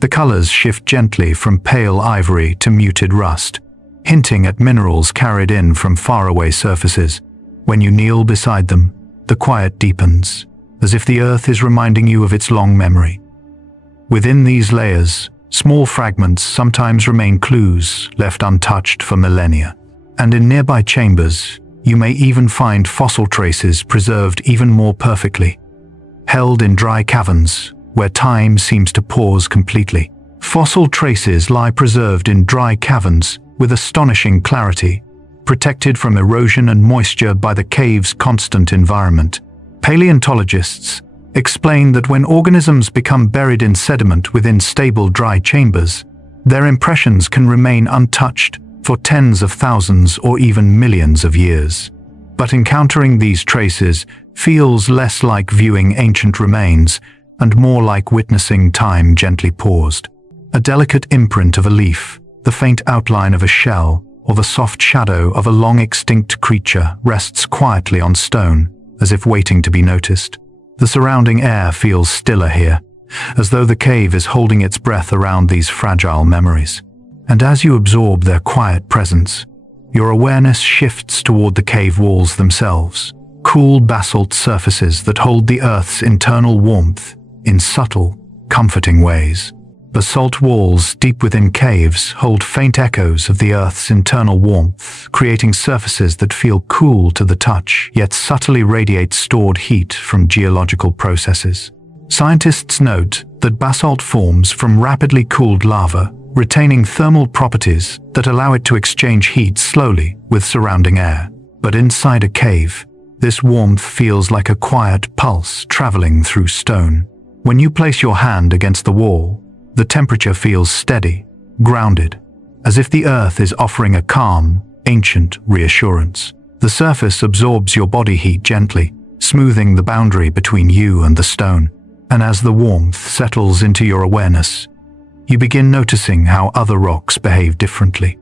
The colors shift gently from pale ivory to muted rust, hinting at minerals carried in from faraway surfaces. When you kneel beside them, the quiet deepens, as if the earth is reminding you of its long memory. Within these layers, small fragments sometimes remain clues left untouched for millennia. And in nearby chambers, you may even find fossil traces preserved even more perfectly, held in dry caverns where time seems to pause completely. Fossil traces lie preserved in dry caverns with astonishing clarity, protected from erosion and moisture by the cave's constant environment. Paleontologists explain that when organisms become buried in sediment within stable dry chambers, their impressions can remain untouched for tens of thousands or even millions of years. But encountering these traces feels less like viewing ancient remains and more like witnessing time gently paused. A delicate imprint of a leaf, the faint outline of a shell, or the soft shadow of a long-extinct creature rests quietly on stone, as if waiting to be noticed. The surrounding air feels stiller here, as though the cave is holding its breath around these fragile memories. And as you absorb their quiet presence, your awareness shifts toward the cave walls themselves, cool basalt surfaces that hold the earth's internal warmth in subtle, comforting ways. Basalt walls deep within caves hold faint echoes of the earth's internal warmth, creating surfaces that feel cool to the touch, yet subtly radiate stored heat from geological processes. Scientists note that basalt forms from rapidly cooled lava, retaining thermal properties that allow it to exchange heat slowly with surrounding air. But inside a cave, this warmth feels like a quiet pulse traveling through stone. When you place your hand against the wall, the temperature feels steady, grounded, as if the earth is offering a calm, ancient reassurance. The surface absorbs your body heat gently, smoothing the boundary between you and the stone. And as the warmth settles into your awareness, you begin noticing how other rocks behave differently.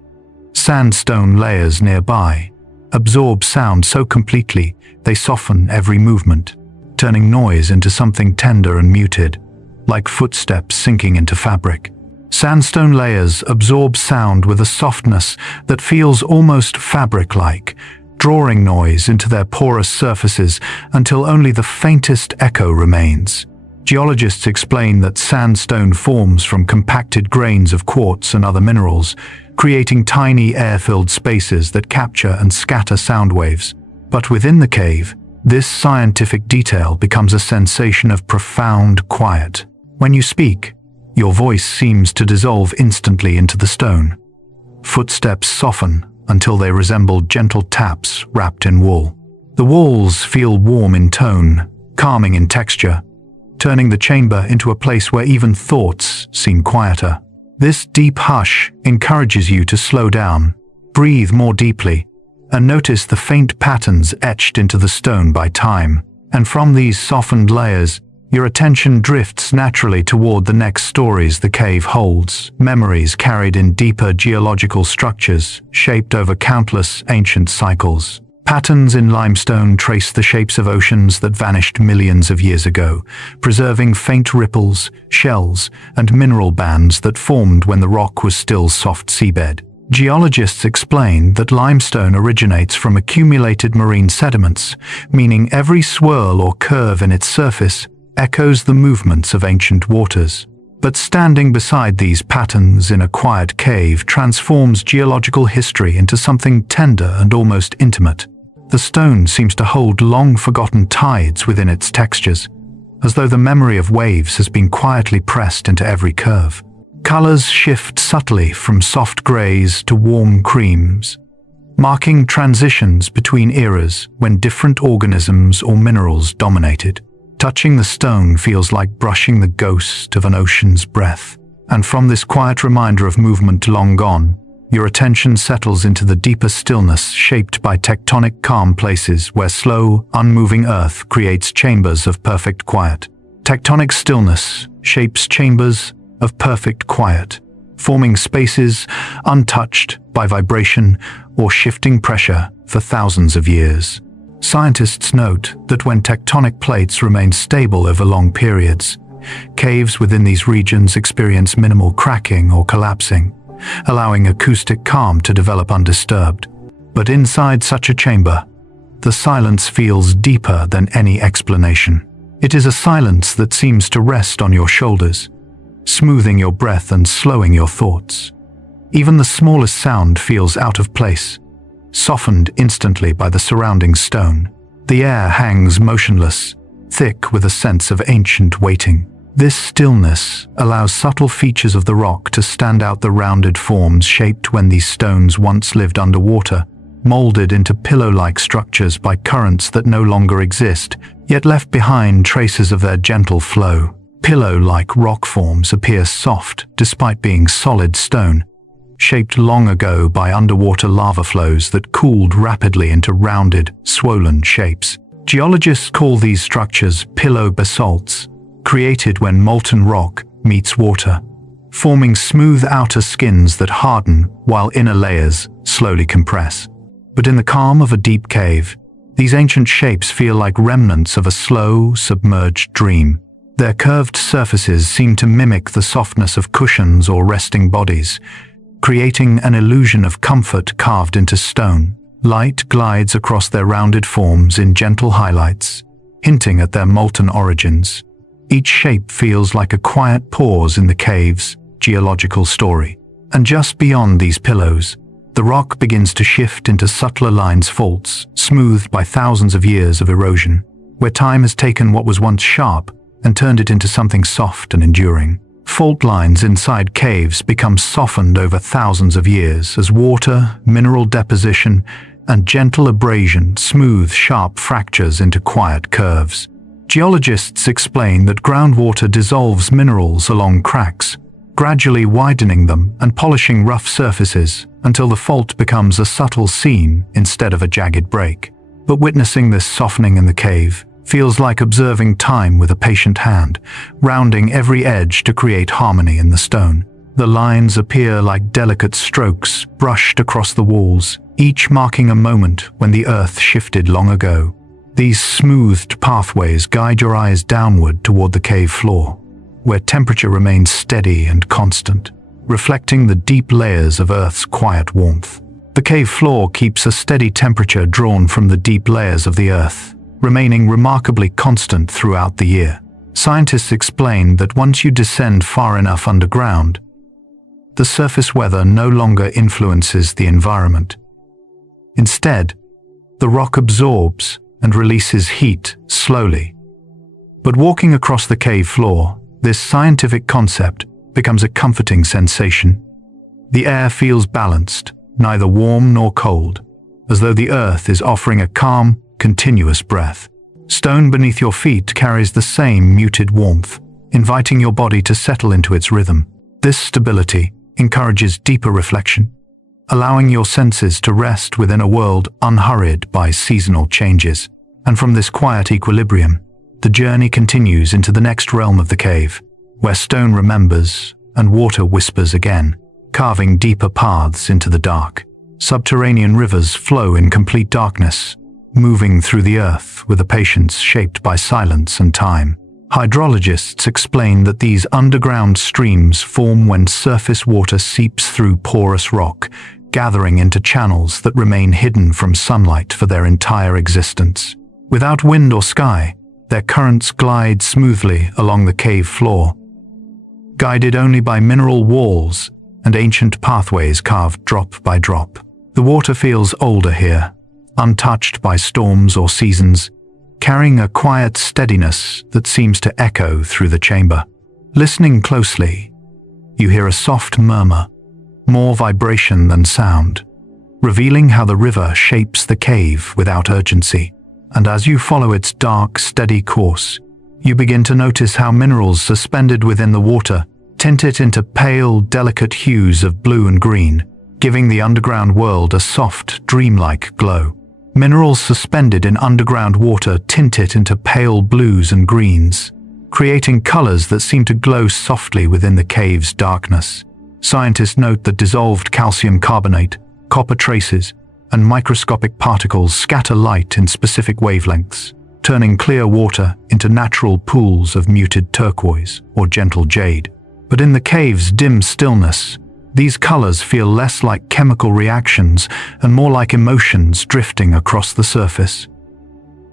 Sandstone layers nearby absorb sound so completely they soften every movement, turning noise into something tender and muted, like footsteps sinking into fabric. Sandstone layers absorb sound with a softness that feels almost fabric-like, drawing noise into their porous surfaces until only the faintest echo remains. Geologists explain that sandstone forms from compacted grains of quartz and other minerals, creating tiny air-filled spaces that capture and scatter sound waves. But within the cave, this scientific detail becomes a sensation of profound quiet. When you speak, your voice seems to dissolve instantly into the stone. Footsteps soften until they resemble gentle taps wrapped in wool. The walls feel warm in tone, calming in texture, turning the chamber into a place where even thoughts seem quieter. This deep hush encourages you to slow down, breathe more deeply, and notice the faint patterns etched into the stone by time. And from these softened layers, your attention drifts naturally toward the next stories the cave holds, memories carried in deeper geological structures, shaped over countless ancient cycles. Patterns in limestone trace the shapes of oceans that vanished millions of years ago, preserving faint ripples, shells, and mineral bands that formed when the rock was still soft seabed. Geologists explain that limestone originates from accumulated marine sediments, meaning every swirl or curve in its surface echoes the movements of ancient waters. But standing beside these patterns in a quiet cave transforms geological history into something tender and almost intimate. The stone seems to hold long-forgotten tides within its textures, as though the memory of waves has been quietly pressed into every curve. Colors shift subtly from soft grays to warm creams, marking transitions between eras when different organisms or minerals dominated. Touching the stone feels like brushing the ghost of an ocean's breath, and from this quiet reminder of movement long gone, your attention settles into the deeper stillness shaped by tectonic calm places where slow, unmoving earth creates chambers of perfect quiet. Tectonic stillness shapes chambers of perfect quiet, forming spaces untouched by vibration or shifting pressure for thousands of years. Scientists note that when tectonic plates remain stable over long periods, caves within these regions experience minimal cracking or collapsing, allowing acoustic calm to develop undisturbed. But inside such a chamber, the silence feels deeper than any explanation. It is a silence that seems to rest on your shoulders, smoothing your breath and slowing your thoughts. Even the smallest sound feels out of place, softened instantly by the surrounding stone. The air hangs motionless, thick with a sense of ancient waiting. This stillness allows subtle features of the rock to stand out, the rounded forms shaped when these stones once lived underwater, molded into pillow-like structures by currents that no longer exist, yet left behind traces of their gentle flow. Pillow-like rock forms appear soft despite being solid stone, shaped long ago by underwater lava flows that cooled rapidly into rounded, swollen shapes. Geologists call these structures pillow basalts, created when molten rock meets water, forming smooth outer skins that harden while inner layers slowly compress. But in the calm of a deep cave, these ancient shapes feel like remnants of a slow, submerged dream. Their curved surfaces seem to mimic the softness of cushions or resting bodies, creating an illusion of comfort carved into stone. Light glides across their rounded forms in gentle highlights, hinting at their molten origins. Each shape feels like a quiet pause in the cave's geological story. And just beyond these pillows, the rock begins to shift into subtler lines, faults, smoothed by thousands of years of erosion, where time has taken what was once sharp and turned it into something soft and enduring. Fault lines inside caves become softened over thousands of years as water, mineral deposition, and gentle abrasion smooth sharp fractures into quiet curves. Geologists explain that groundwater dissolves minerals along cracks, gradually widening them and polishing rough surfaces until the fault becomes a subtle seam instead of a jagged break. But witnessing this softening in the cave feels like observing time with a patient hand, rounding every edge to create harmony in the stone. The lines appear like delicate strokes brushed across the walls, each marking a moment when the earth shifted long ago. These smoothed pathways guide your eyes downward toward the cave floor, where temperature remains steady and constant, reflecting the deep layers of Earth's quiet warmth. The cave floor keeps a steady temperature drawn from the deep layers of the Earth, remaining remarkably constant throughout the year. Scientists explain that once you descend far enough underground, the surface weather no longer influences the environment. Instead, the rock absorbs and releases heat slowly. But walking across the cave floor, this scientific concept becomes a comforting sensation. The air feels balanced, neither warm nor cold, as though the earth is offering a calm, continuous breath. Stone beneath your feet carries the same muted warmth, inviting your body to settle into its rhythm. This stability encourages deeper reflection, allowing your senses to rest within a world unhurried by seasonal changes. And from this quiet equilibrium, the journey continues into the next realm of the cave, where stone remembers and water whispers again, carving deeper paths into the dark. Subterranean rivers flow in complete darkness, moving through the earth with a patience shaped by silence and time. Hydrologists explain that these underground streams form when surface water seeps through porous rock, gathering into channels that remain hidden from sunlight for their entire existence. Without wind or sky, their currents glide smoothly along the cave floor, guided only by mineral walls and ancient pathways carved drop by drop. The water feels older here, untouched by storms or seasons, carrying a quiet steadiness that seems to echo through the chamber. Listening closely, you hear a soft murmur, more vibration than sound, revealing how the river shapes the cave without urgency. And as you follow its dark, steady course, you begin to notice how minerals suspended within the water tint it into pale, delicate hues of blue and green, giving the underground world a soft, dreamlike glow. Minerals suspended in underground water tint it into pale blues and greens, creating colors that seem to glow softly within the cave's darkness. Scientists note that dissolved calcium carbonate, copper traces, and microscopic particles scatter light in specific wavelengths, turning clear water into natural pools of muted turquoise or gentle jade. But in the cave's dim stillness, these colors feel less like chemical reactions and more like emotions drifting across the surface.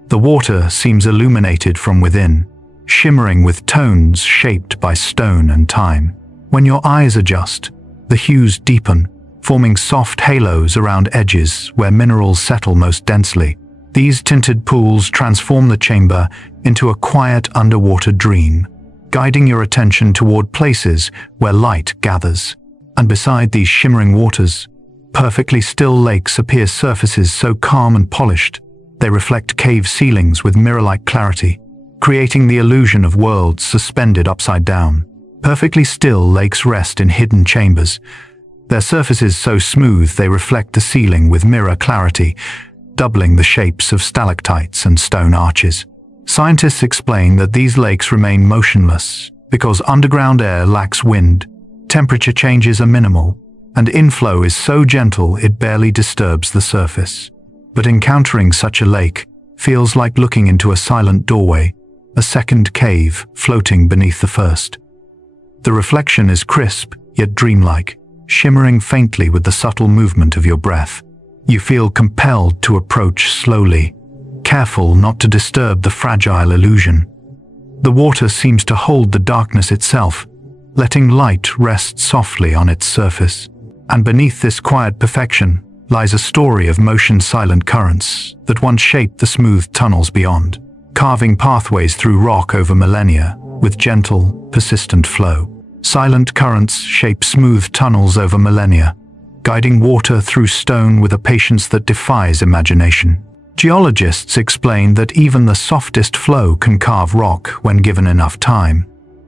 The water seems illuminated from within, shimmering with tones shaped by stone and time. When your eyes adjust, the hues deepen, forming soft halos around edges where minerals settle most densely. These tinted pools transform the chamber into a quiet underwater dream, guiding your attention toward places where light gathers. And beside these shimmering waters, perfectly still lakes appear, surfaces so calm and polished, they reflect cave ceilings with mirror-like clarity, creating the illusion of worlds suspended upside down. Perfectly still lakes rest in hidden chambers, their surfaces so smooth they reflect the ceiling with mirror clarity, doubling the shapes of stalactites and stone arches. Scientists explain that these lakes remain motionless because underground air lacks wind, temperature changes are minimal, and inflow is so gentle it barely disturbs the surface. But encountering such a lake feels like looking into a silent doorway, a second cave floating beneath the first. The reflection is crisp yet dreamlike, shimmering faintly with the subtle movement of your breath. You feel compelled to approach slowly, careful not to disturb the fragile illusion. The water seems to hold the darkness itself, letting light rest softly on its surface. And beneath this quiet perfection lies a story of motion-silent currents that once shaped the smooth tunnels beyond, carving pathways through rock over millennia with gentle, persistent flow. Silent currents shape smooth tunnels over millennia, guiding water through stone with a patience that defies imagination. Geologists explain that even the softest flow can carve rock when given enough time,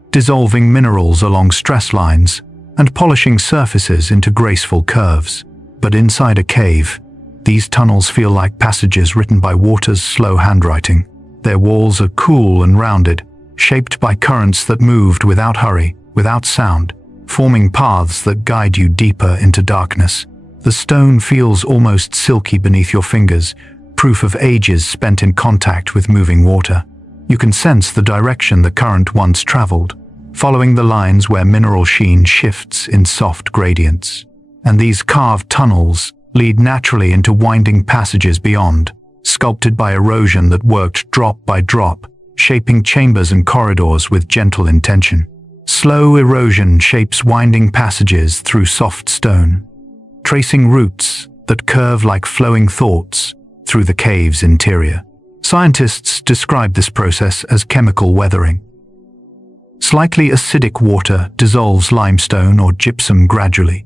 dissolving minerals along stress lines and polishing surfaces into graceful curves. But inside a cave, these tunnels feel like passages written by water's slow handwriting. Their walls are cool and rounded, shaped by currents that moved without hurry, without sound, forming paths that guide you deeper into darkness. The stone feels almost silky beneath your fingers, proof of ages spent in contact with moving water. You can sense the direction the current once traveled, following the lines where mineral sheen shifts in soft gradients. And these carved tunnels lead naturally into winding passages beyond, sculpted by erosion that worked drop by drop, shaping chambers and corridors with gentle intention. Slow erosion shapes winding passages through soft stone, tracing roots that curve like flowing thoughts through the cave's interior. Scientists describe this process as chemical weathering. Slightly acidic water dissolves limestone or gypsum gradually,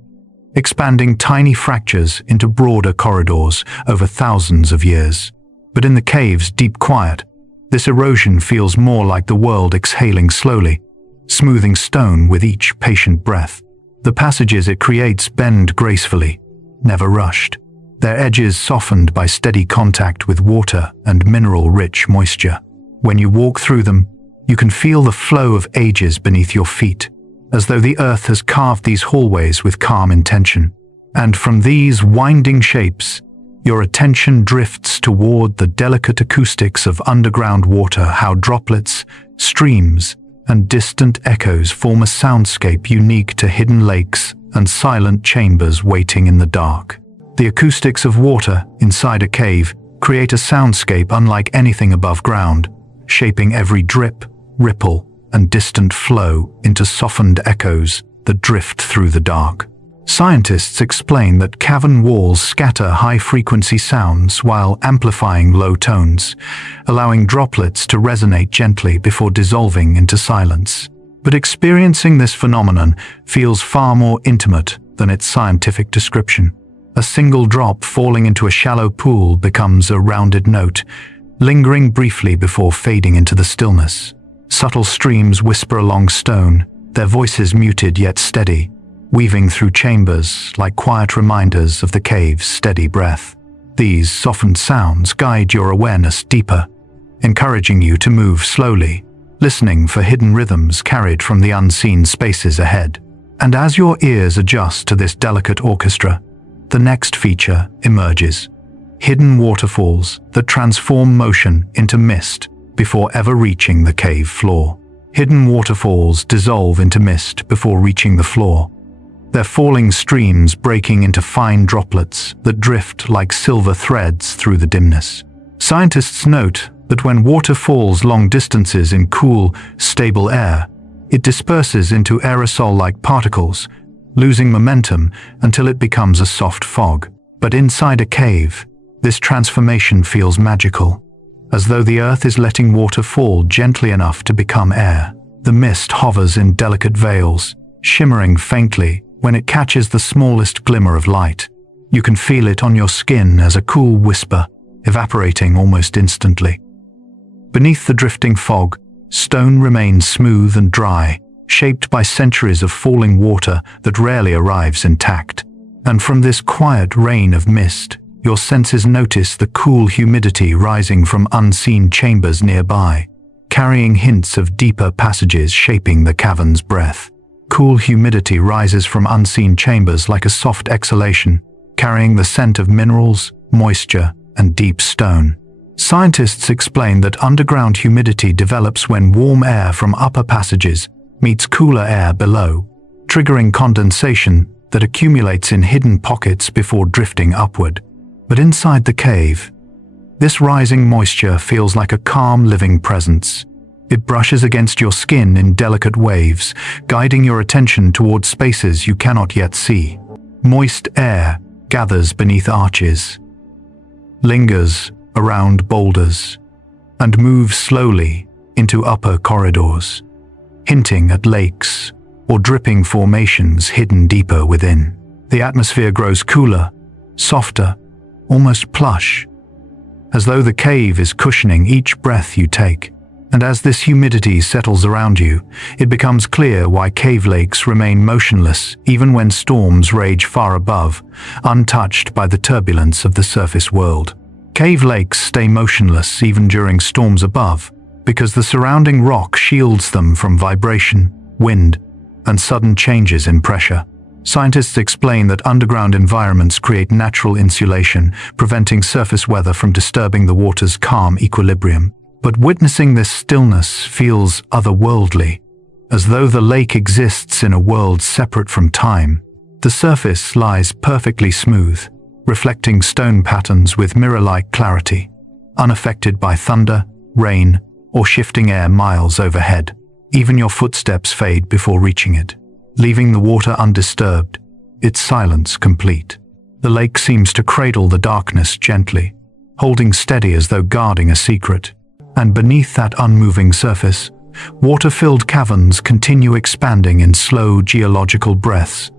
expanding tiny fractures into broader corridors over thousands of years. But in the cave's deep quiet, this erosion feels more like the world exhaling slowly, smoothing stone with each patient breath. The passages it creates bend gracefully, never rushed, their edges softened by steady contact with water and mineral-rich moisture. When you walk through them, you can feel the flow of ages beneath your feet, as though the earth has carved these hallways with calm intention. And from these winding shapes, your attention drifts toward the delicate acoustics of underground water, how droplets, streams, and distant echoes form a soundscape unique to hidden lakes and silent chambers waiting in the dark. The acoustics of water inside a cave create a soundscape unlike anything above ground, shaping every drip, ripple, and distant flow into softened echoes that drift through the dark. Scientists explain that cavern walls scatter high-frequency sounds while amplifying low tones, allowing droplets to resonate gently before dissolving into silence. But experiencing this phenomenon feels far more intimate than its scientific description. A single drop falling into a shallow pool becomes a rounded note, lingering briefly before fading into the stillness. Subtle streams whisper along stone, their voices muted yet steady, weaving through chambers like quiet reminders of the cave's steady breath. These softened sounds guide your awareness deeper, encouraging you to move slowly, listening for hidden rhythms carried from the unseen spaces ahead. And as your ears adjust to this delicate orchestra, the next feature emerges: hidden waterfalls that transform motion into mist before ever reaching the cave floor. Hidden waterfalls dissolve into mist before reaching the floor, their falling streams breaking into fine droplets that drift like silver threads through the dimness. Scientists note that when water falls long distances in cool, stable air, it disperses into aerosol-like particles, losing momentum until it becomes a soft fog. But inside a cave, this transformation feels magical, as though the earth is letting water fall gently enough to become air. The mist hovers in delicate veils, shimmering faintly when it catches the smallest glimmer of light. You can feel it on your skin as a cool whisper, evaporating almost instantly. Beneath the drifting fog, stone remains smooth and dry, shaped by centuries of falling water that rarely arrives intact. And from this quiet rain of mist, your senses notice the cool humidity rising from unseen chambers nearby, carrying hints of deeper passages shaping the cavern's breath. Cool humidity rises from unseen chambers like a soft exhalation, carrying the scent of minerals, moisture, and deep stone. Scientists explain that underground humidity develops when warm air from upper passages meets cooler air below, triggering condensation that accumulates in hidden pockets before drifting upward. But inside the cave, this rising moisture feels like a calm living presence. It brushes against your skin in delicate waves, guiding your attention toward spaces you cannot yet see. Moist air gathers beneath arches, lingers around boulders, and moves slowly into upper corridors, hinting at lakes or dripping formations hidden deeper within. The atmosphere grows cooler, softer, almost plush, as though the cave is cushioning each breath you take. And as this humidity settles around you, it becomes clear why cave lakes remain motionless even when storms rage far above, untouched by the turbulence of the surface world. Cave lakes stay motionless even during storms above, because the surrounding rock shields them from vibration, wind, and sudden changes in pressure. Scientists explain that underground environments create natural insulation, preventing surface weather from disturbing the water's calm equilibrium. But witnessing this stillness feels otherworldly, as though the lake exists in a world separate from time. The surface lies perfectly smooth, reflecting stone patterns with mirror-like clarity, unaffected by thunder, rain, or shifting air miles overhead. Even your footsteps fade before reaching it, leaving the water undisturbed, its silence complete. The lake seems to cradle the darkness gently, holding steady as though guarding a secret. And beneath that unmoving surface, water-filled caverns continue expanding in slow geological breaths,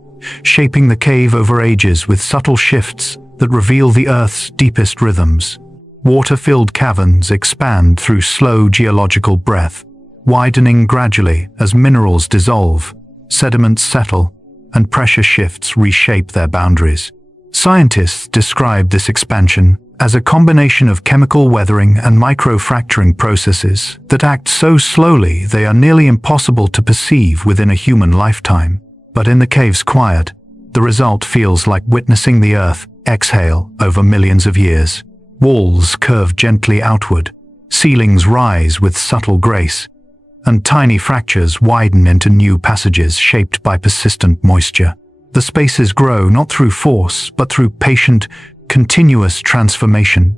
shaping the cave over ages with subtle shifts that reveal the Earth's deepest rhythms. Water-filled caverns expand through slow geological breath, widening gradually as minerals dissolve, sediments settle, and pressure shifts reshape their boundaries. Scientists describe this expansion as a combination of chemical weathering and microfracturing processes that act so slowly they are nearly impossible to perceive within a human lifetime. But in the cave's quiet, the result feels like witnessing the Earth exhale over millions of years. Walls curve gently outward, ceilings rise with subtle grace, and tiny fractures widen into new passages shaped by persistent moisture. The spaces grow not through force, but through patient, continuous transformation.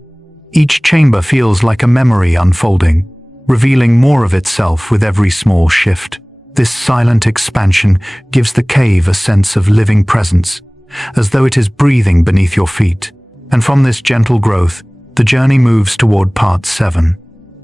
Each chamber feels like a memory unfolding, revealing more of itself with every small shift. This silent expansion gives the cave a sense of living presence, as though it is breathing beneath your feet. And from this gentle growth, the journey moves toward part 7,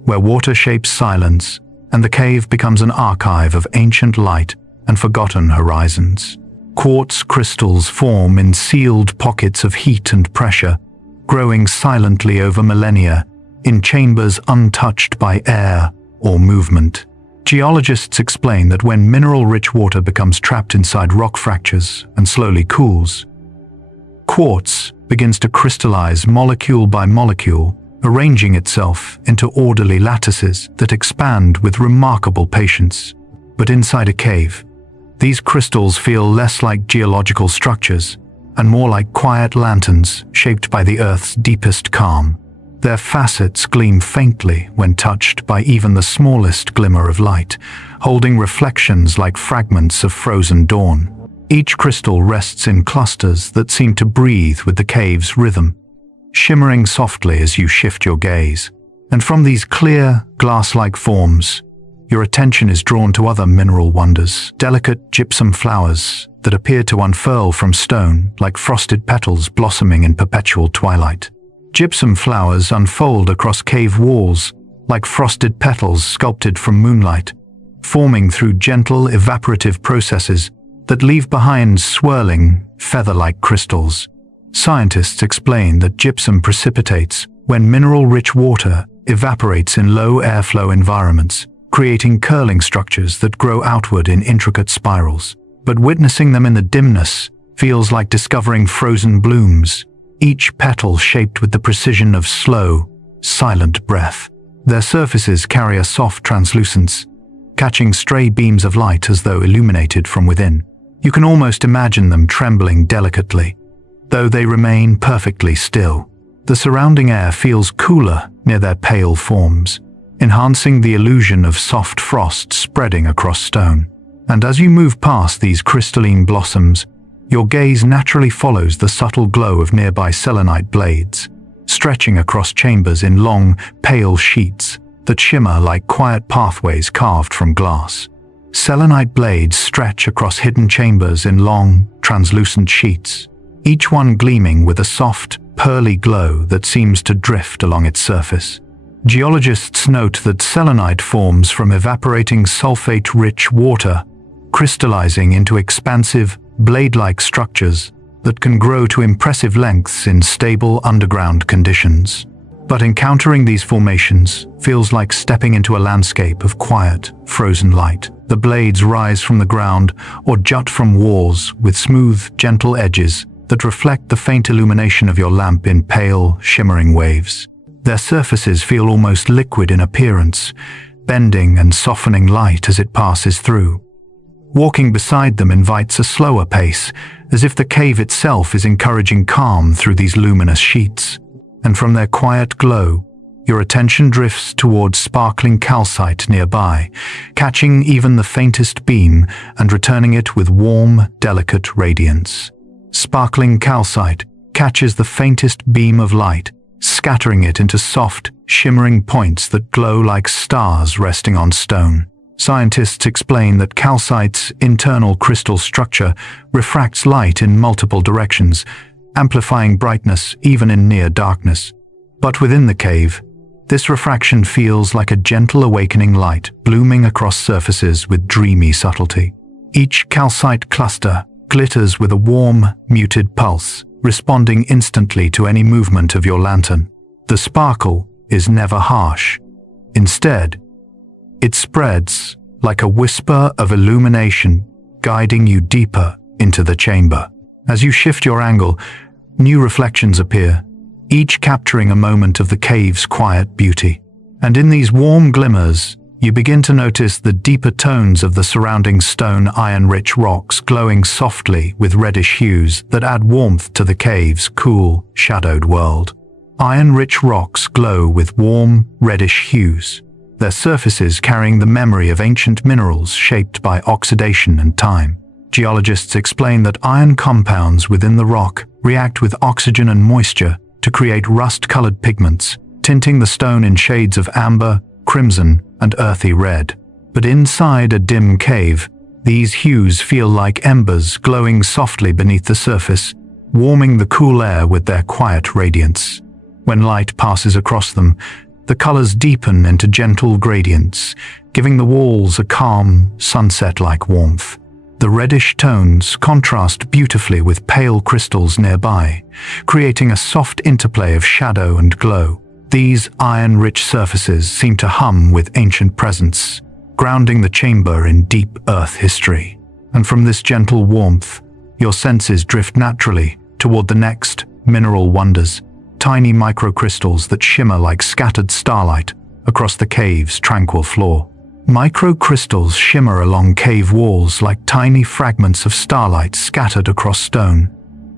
where water shapes silence, and the cave becomes an archive of ancient light and forgotten horizons. Quartz crystals form in sealed pockets of heat and pressure, growing silently over millennia in chambers untouched by air or movement. Geologists explain that when mineral-rich water becomes trapped inside rock fractures and slowly cools, quartz begins to crystallize molecule by molecule, arranging itself into orderly lattices that expand with remarkable patience. But inside a cave, these crystals feel less like geological structures and more like quiet lanterns shaped by the Earth's deepest calm. Their facets gleam faintly when touched by even the smallest glimmer of light, holding reflections like fragments of frozen dawn. Each crystal rests in clusters that seem to breathe with the cave's rhythm, shimmering softly as you shift your gaze. And from these clear, glass-like forms, your attention is drawn to other mineral wonders, delicate gypsum flowers that appear to unfurl from stone like frosted petals blossoming in perpetual twilight. Gypsum flowers unfold across cave walls like frosted petals sculpted from moonlight, forming through gentle evaporative processes that leave behind swirling, feather-like crystals. Scientists explain that gypsum precipitates when mineral-rich water evaporates in low airflow environments, creating curling structures that grow outward in intricate spirals. But witnessing them in the dimness feels like discovering frozen blooms, each petal shaped with the precision of slow, silent breath. Their surfaces carry a soft translucence, catching stray beams of light as though illuminated from within. You can almost imagine them trembling delicately, though they remain perfectly still. The surrounding air feels cooler near their pale forms, enhancing the illusion of soft frost spreading across stone. And as you move past these crystalline blossoms, your gaze naturally follows the subtle glow of nearby selenite blades, stretching across chambers in long, pale sheets that shimmer like quiet pathways carved from glass. Selenite blades stretch across hidden chambers in long, translucent sheets, each one gleaming with a soft, pearly glow that seems to drift along its surface. Geologists note that selenite forms from evaporating sulfate-rich water, crystallizing into expansive, blade-like structures that can grow to impressive lengths in stable underground conditions. But encountering these formations feels like stepping into a landscape of quiet, frozen light. The blades rise from the ground or jut from walls with smooth, gentle edges that reflect the faint illumination of your lamp in pale, shimmering waves. Their surfaces feel almost liquid in appearance, bending and softening light as it passes through. Walking beside them invites a slower pace, as if the cave itself is encouraging calm through these luminous sheets. And from their quiet glow, your attention drifts towards sparkling calcite nearby, catching even the faintest beam and returning it with warm, delicate radiance. Sparkling calcite catches the faintest beam of light, scattering it into soft, shimmering points that glow like stars resting on stone. Scientists explain that calcite's internal crystal structure refracts light in multiple directions, amplifying brightness even in near darkness. But within the cave, this refraction feels like a gentle awakening light blooming across surfaces with dreamy subtlety. Each calcite cluster glitters with a warm, muted pulse, responding instantly to any movement of your lantern. The sparkle is never harsh. Instead, it spreads like a whisper of illumination, guiding you deeper into the chamber. As you shift your angle, new reflections appear, each capturing a moment of the cave's quiet beauty. And in these warm glimmers, you begin to notice the deeper tones of the surrounding stone iron-rich rocks glowing softly with reddish hues that add warmth to the cave's cool, shadowed world. Iron-rich rocks glow with warm, reddish hues, their surfaces carrying the memory of ancient minerals shaped by oxidation and time. Geologists explain that iron compounds within the rock react with oxygen and moisture to create rust-colored pigments, tinting the stone in shades of amber, crimson, and earthy red. But inside a dim cave, these hues feel like embers glowing softly beneath the surface, warming the cool air with their quiet radiance. When light passes across them, the colors deepen into gentle gradients, giving the walls a calm, sunset-like warmth. The reddish tones contrast beautifully with pale crystals nearby, creating a soft interplay of shadow and glow. These iron-rich surfaces seem to hum with ancient presence, grounding the chamber in deep earth history. And from this gentle warmth, your senses drift naturally toward the next mineral wonders, tiny microcrystals that shimmer like scattered starlight across the cave's tranquil floor. Microcrystals shimmer along cave walls like tiny fragments of starlight scattered across stone,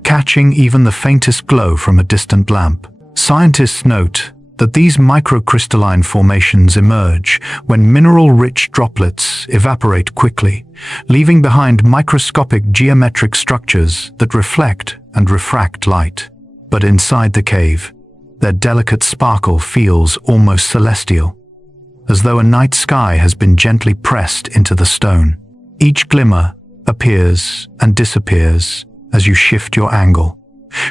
catching even the faintest glow from a distant lamp. Scientists note that these microcrystalline formations emerge when mineral-rich droplets evaporate quickly, leaving behind microscopic geometric structures that reflect and refract light. But inside the cave, their delicate sparkle feels almost celestial, as though a night sky has been gently pressed into the stone. Each glimmer appears and disappears as you shift your angle,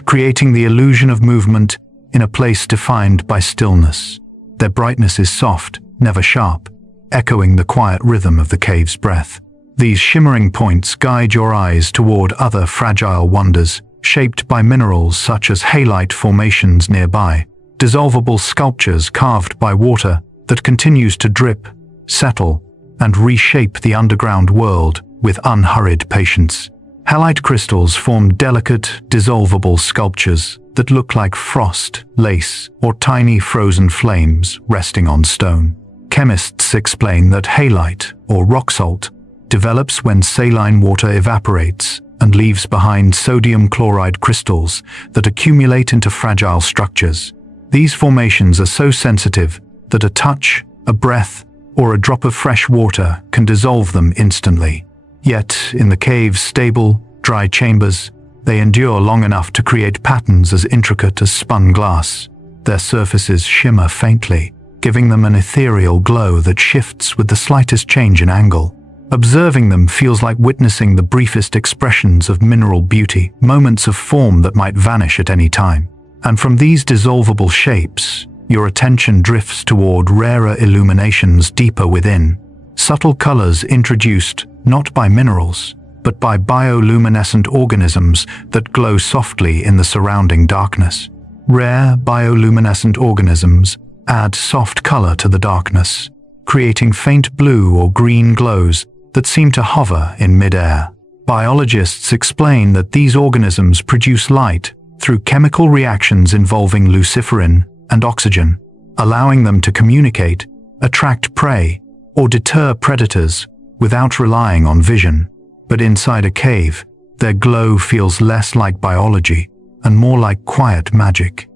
creating the illusion of movement in a place defined by stillness. Their brightness is soft, never sharp, echoing the quiet rhythm of the cave's breath. These shimmering points guide your eyes toward other fragile wonders, shaped by minerals such as halite formations nearby, dissolvable sculptures carved by water that continues to drip, settle, and reshape the underground world with unhurried patience. Halite crystals form delicate, dissolvable sculptures that look like frost, lace, or tiny frozen flames resting on stone. Chemists explain that halite, or rock salt, develops when saline water evaporates and leaves behind sodium chloride crystals that accumulate into fragile structures. These formations are so sensitive that a touch, a breath, or a drop of fresh water can dissolve them instantly. Yet, in the cave's stable, dry chambers, they endure long enough to create patterns as intricate as spun glass. Their surfaces shimmer faintly, giving them an ethereal glow that shifts with the slightest change in angle. Observing them feels like witnessing the briefest expressions of mineral beauty, moments of form that might vanish at any time. And from these dissolvable shapes, your attention drifts toward rarer illuminations deeper within, subtle colors introduced not by minerals, but by bioluminescent organisms that glow softly in the surrounding darkness. Rare bioluminescent organisms add soft color to the darkness, creating faint blue or green glows that seem to hover in mid-air. Biologists explain that these organisms produce light through chemical reactions involving luciferin and oxygen, allowing them to communicate, attract prey, or deter predators without relying on vision. But inside a cave, their glow feels less like biology and more like quiet magic.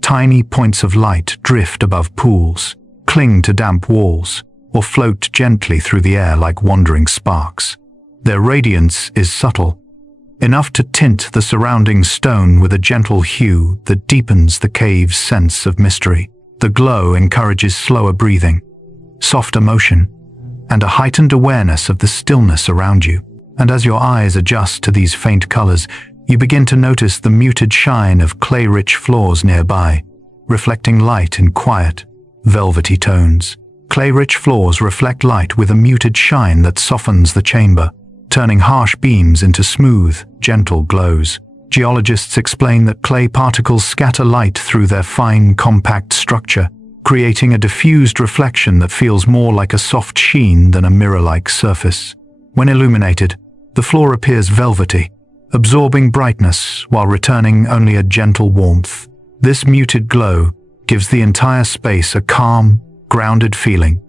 Tiny points of light drift above pools, cling to damp walls, or float gently through the air like wandering sparks. Their radiance is subtle, enough to tint the surrounding stone with a gentle hue that deepens the cave's sense of mystery. The glow encourages slower breathing, softer motion, and a heightened awareness of the stillness around you. And as your eyes adjust to these faint colors, you begin to notice the muted shine of clay-rich floors nearby, reflecting light in quiet, velvety tones. Clay-rich floors reflect light with a muted shine that softens the chamber, turning harsh beams into smooth, gentle glows. Geologists explain that clay particles scatter light through their fine, compact structure, creating a diffused reflection that feels more like a soft sheen than a mirror-like surface. When illuminated, the floor appears velvety, absorbing brightness while returning only a gentle warmth. This muted glow gives the entire space a calm, grounded feeling,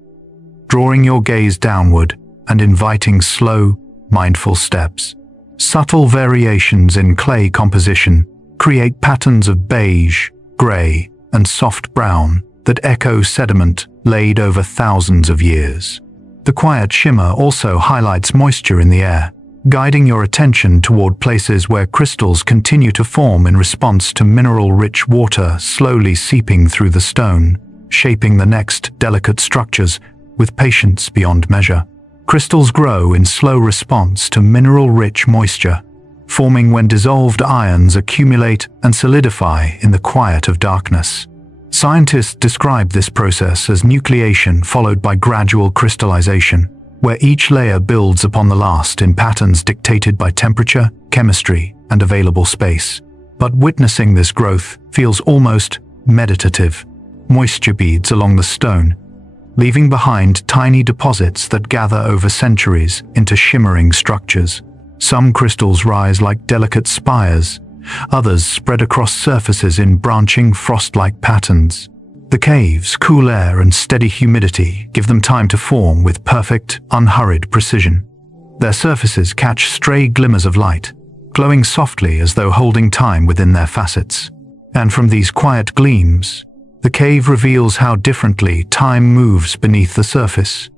drawing your gaze downward and inviting slow, mindful steps. Subtle variations in clay composition create patterns of beige, gray, and soft brown that echo sediment laid over thousands of years. The quiet shimmer also highlights moisture in the air, guiding your attention toward places where crystals continue to form in response to mineral-rich water slowly seeping through the stone, shaping the next delicate structures with patience beyond measure. Crystals grow in slow response to mineral-rich moisture, forming when dissolved ions accumulate and solidify in the quiet of darkness. Scientists describe this process as nucleation followed by gradual crystallization, where each layer builds upon the last in patterns dictated by temperature, chemistry, and available space. But witnessing this growth feels almost meditative. Moisture beads along the stone, leaving behind tiny deposits that gather over centuries into shimmering structures. Some crystals rise like delicate spires, others spread across surfaces in branching frost-like patterns. The cave's cool air and steady humidity give them time to form with perfect, unhurried precision. Their surfaces catch stray glimmers of light, glowing softly as though holding time within their facets. And from these quiet gleams, the cave reveals how differently time moves beneath the surface,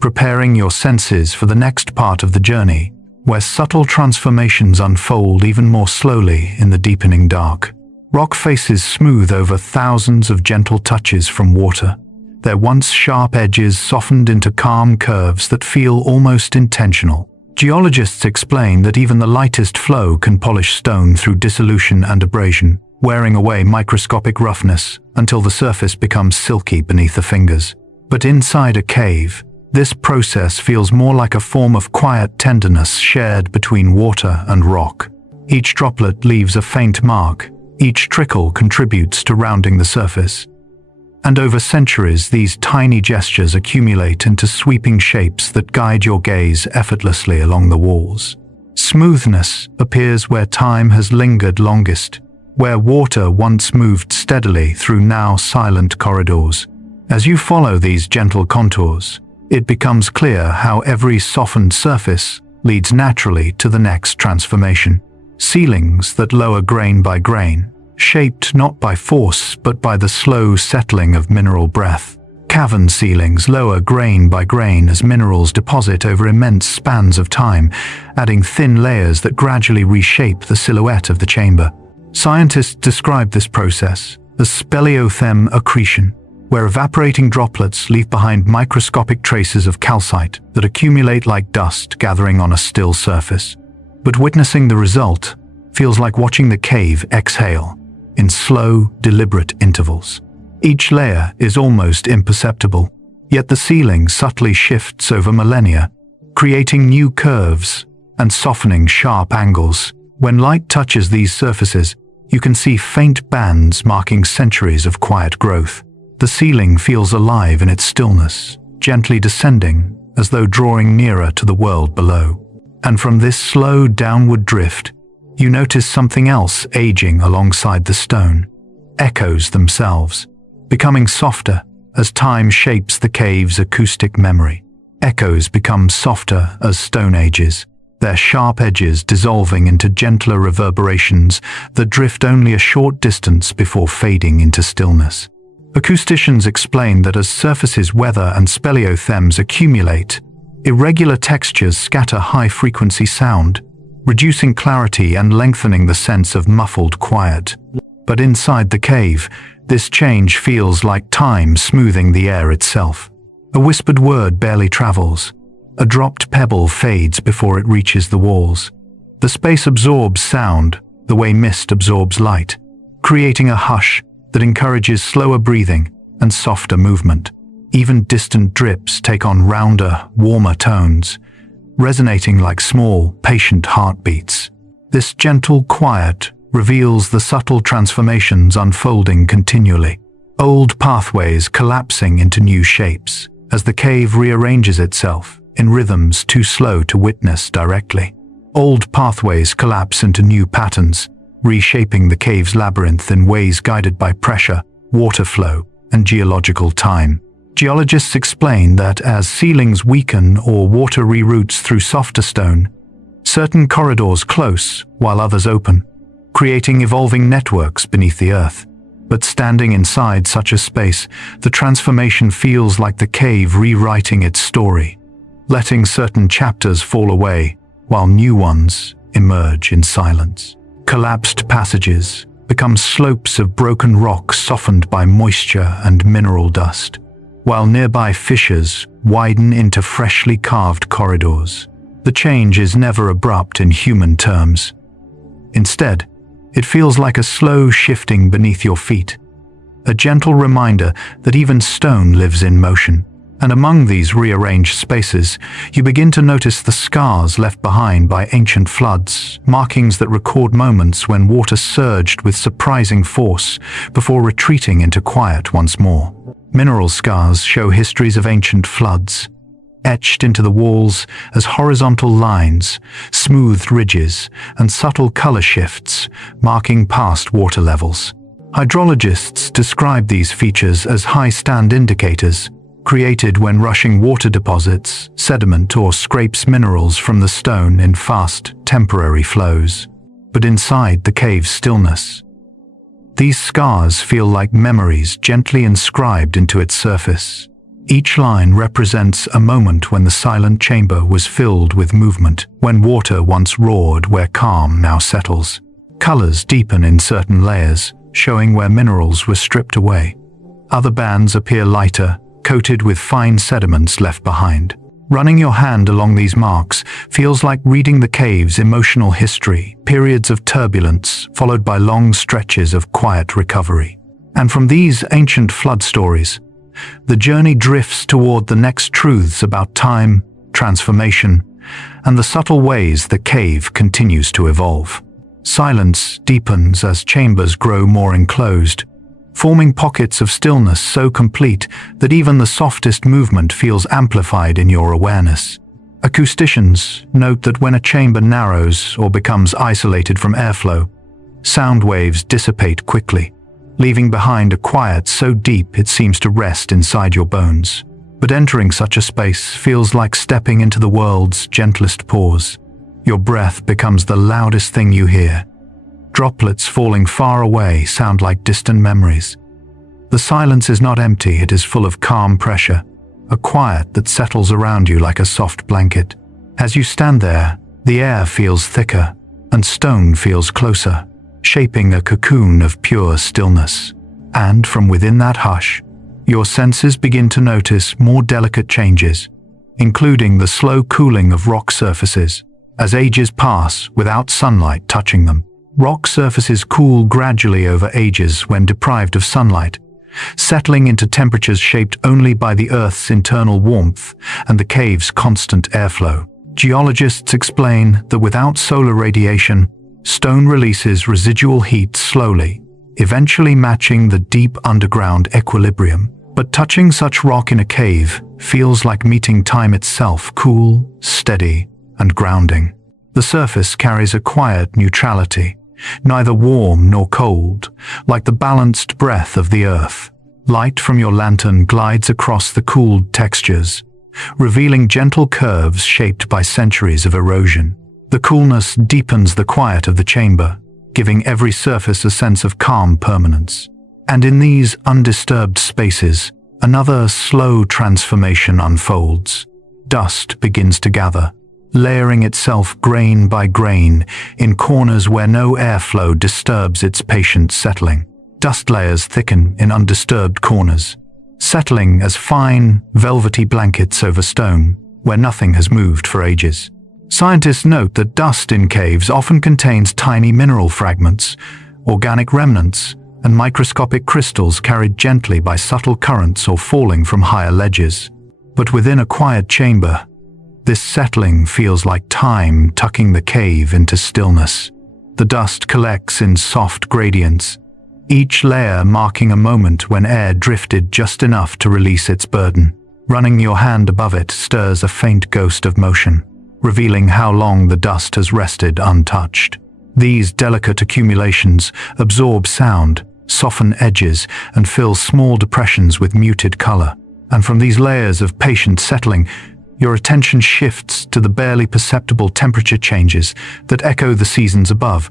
preparing your senses for the next part of the journey, where subtle transformations unfold even more slowly in the deepening dark. Rock faces smooth over thousands of gentle touches from water, their once sharp edges softened into calm curves that feel almost intentional. Geologists explain that even the lightest flow can polish stone through dissolution and abrasion, wearing away microscopic roughness until the surface becomes silky beneath the fingers. But inside a cave, this process feels more like a form of quiet tenderness shared between water and rock. Each droplet leaves a faint mark, each trickle contributes to rounding the surface. And over centuries, these tiny gestures accumulate into sweeping shapes that guide your gaze effortlessly along the walls. Smoothness appears where time has lingered longest, where water once moved steadily through now silent corridors. As you follow these gentle contours, it becomes clear how every softened surface leads naturally to the next transformation. Ceilings that lower grain by grain, shaped not by force but by the slow settling of mineral breath. Cavern ceilings lower grain by grain as minerals deposit over immense spans of time, adding thin layers that gradually reshape the silhouette of the chamber. Scientists describe this process as speleothem accretion, where evaporating droplets leave behind microscopic traces of calcite that accumulate like dust gathering on a still surface. But witnessing the result feels like watching the cave exhale in slow, deliberate intervals. Each layer is almost imperceptible, yet the ceiling subtly shifts over millennia, creating new curves and softening sharp angles. When light touches these surfaces, you can see faint bands marking centuries of quiet growth. The ceiling feels alive in its stillness, gently descending as though drawing nearer to the world below. And from this slow downward drift, you notice something else aging alongside the stone. Echoes themselves, becoming softer as time shapes the cave's acoustic memory. Echoes become softer as stone ages, their sharp edges dissolving into gentler reverberations that drift only a short distance before fading into stillness. Acousticians explain that as surfaces weather and speleothems accumulate, irregular textures scatter high-frequency sound, reducing clarity and lengthening the sense of muffled quiet. But inside the cave, this change feels like time smoothing the air itself. A whispered word barely travels. A dropped pebble fades before it reaches the walls. The space absorbs sound the way mist absorbs light, creating a hush that encourages slower breathing and softer movement. Even distant drips take on rounder, warmer tones, resonating like small, patient heartbeats. This gentle quiet reveals the subtle transformations unfolding continually. Old pathways collapsing into new shapes as the cave rearranges itself in rhythms too slow to witness directly. Old pathways collapse into new patterns, reshaping the cave's labyrinth in ways guided by pressure, water flow, and geological time. Geologists explain that as ceilings weaken or water reroutes through softer stone, certain corridors close while others open, creating evolving networks beneath the earth. But standing inside such a space, the transformation feels like the cave rewriting its story, letting certain chapters fall away while new ones emerge in silence. Collapsed passages become slopes of broken rock softened by moisture and mineral dust, while nearby fissures widen into freshly carved corridors. The change is never abrupt in human terms. Instead, it feels like a slow shifting beneath your feet, a gentle reminder that even stone lives in motion. And among these rearranged spaces, you begin to notice the scars left behind by ancient floods, markings that record moments when water surged with surprising force before retreating into quiet once more. Mineral scars show histories of ancient floods, etched into the walls as horizontal lines, smoothed ridges, and subtle color shifts, marking past water levels. Hydrologists describe these features as high-stand indicators, created when rushing water deposits, sediment, or scrapes minerals from the stone in fast, temporary flows. But inside the cave's stillness, these scars feel like memories gently inscribed into its surface. Each line represents a moment when the silent chamber was filled with movement, when water once roared where calm now settles. Colors deepen in certain layers, showing where minerals were stripped away. Other bands appear lighter, coated with fine sediments left behind. Running your hand along these marks feels like reading the cave's emotional history, periods of turbulence followed by long stretches of quiet recovery. And from these ancient flood stories, the journey drifts toward the next truths about time, transformation, and the subtle ways the cave continues to evolve. Silence deepens as chambers grow more enclosed, forming pockets of stillness so complete that even the softest movement feels amplified in your awareness. Acousticians note that when a chamber narrows or becomes isolated from airflow, sound waves dissipate quickly, leaving behind a quiet so deep it seems to rest inside your bones. But entering such a space feels like stepping into the world's gentlest pause. Your breath becomes the loudest thing you hear. Droplets falling far away sound like distant memories. The silence is not empty, it is full of calm pressure, a quiet that settles around you like a soft blanket. As you stand there, the air feels thicker, and stone feels closer, shaping a cocoon of pure stillness. And from within that hush, your senses begin to notice more delicate changes, including the slow cooling of rock surfaces. As ages pass without sunlight touching them, rock surfaces cool gradually over ages when deprived of sunlight, settling into temperatures shaped only by the Earth's internal warmth and the cave's constant airflow. Geologists explain that without solar radiation, stone releases residual heat slowly, eventually matching the deep underground equilibrium. But touching such rock in a cave feels like meeting time itself, cool, steady, and grounding. The surface carries a quiet neutrality, neither warm nor cold, like the balanced breath of the earth. Light from your lantern glides across the cooled textures, revealing gentle curves shaped by centuries of erosion. The coolness deepens the quiet of the chamber, giving every surface a sense of calm permanence. And in these undisturbed spaces, another slow transformation unfolds. Dust begins to gather, layering itself grain by grain in corners where no airflow disturbs its patient settling. Dust layers thicken in undisturbed corners, settling as fine, velvety blankets over stone where nothing has moved for ages. Scientists note that dust in caves often contains tiny mineral fragments, organic remnants, and microscopic crystals carried gently by subtle currents or falling from higher ledges. But within a quiet chamber, this settling feels like time tucking the cave into stillness. The dust collects in soft gradients, each layer marking a moment when air drifted just enough to release its burden. Running your hand above it stirs a faint ghost of motion, revealing how long the dust has rested untouched. These delicate accumulations absorb sound, soften edges, and fill small depressions with muted color. And from these layers of patient settling, your attention shifts to the barely perceptible temperature changes that echo the seasons above,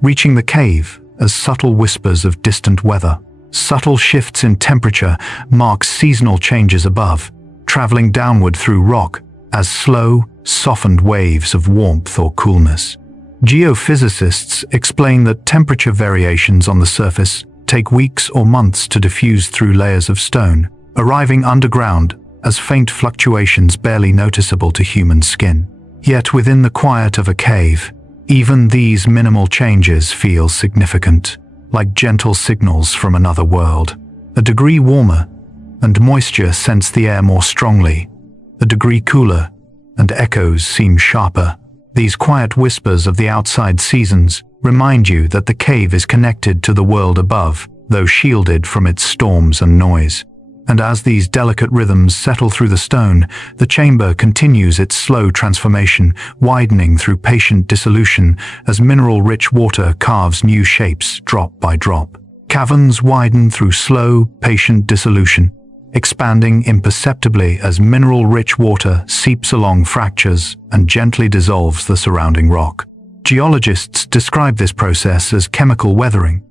reaching the cave as subtle whispers of distant weather. Subtle shifts in temperature mark seasonal changes above, traveling downward through rock as slow, softened waves of warmth or coolness. Geophysicists explain that temperature variations on the surface take weeks or months to diffuse through layers of stone, arriving underground as faint fluctuations barely noticeable to human skin. Yet within the quiet of a cave, even these minimal changes feel significant, like gentle signals from another world. A degree warmer, and moisture scents the air more strongly. A degree cooler, and echoes seem sharper. These quiet whispers of the outside seasons remind you that the cave is connected to the world above, though shielded from its storms and noise. And as these delicate rhythms settle through the stone, the chamber continues its slow transformation, widening through patient dissolution as mineral-rich water carves new shapes drop by drop. Caverns widen through slow, patient dissolution, expanding imperceptibly as mineral-rich water seeps along fractures and gently dissolves the surrounding rock. Geologists describe this process as chemical weathering,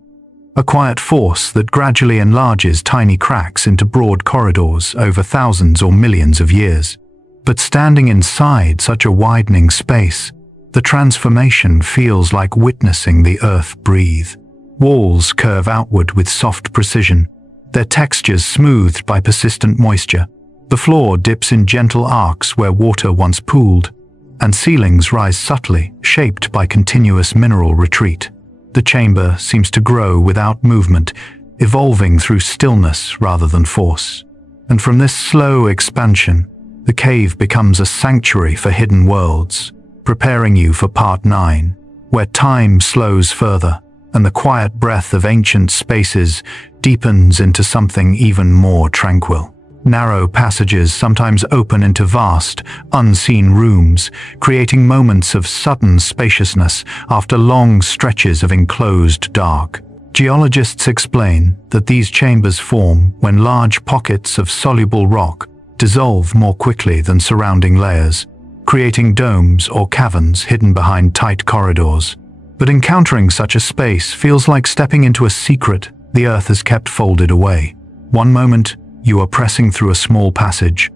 a quiet force that gradually enlarges tiny cracks into broad corridors over thousands or millions of years. But standing inside such a widening space, the transformation feels like witnessing the earth breathe. Walls curve outward with soft precision, their textures smoothed by persistent moisture. The floor dips in gentle arcs where water once pooled, and ceilings rise subtly, shaped by continuous mineral retreat. The chamber seems to grow without movement, evolving through stillness rather than force. And from this slow expansion, the cave becomes a sanctuary for hidden worlds, preparing you for Part 9, where time slows further, and the quiet breath of ancient spaces deepens into something even more tranquil. Narrow passages sometimes open into vast, unseen rooms, creating moments of sudden spaciousness after long stretches of enclosed dark. Geologists explain that these chambers form when large pockets of soluble rock dissolve more quickly than surrounding layers, creating domes or caverns hidden behind tight corridors. But encountering such a space feels like stepping into a secret the earth has kept folded away. One moment, you are pressing through a small passage.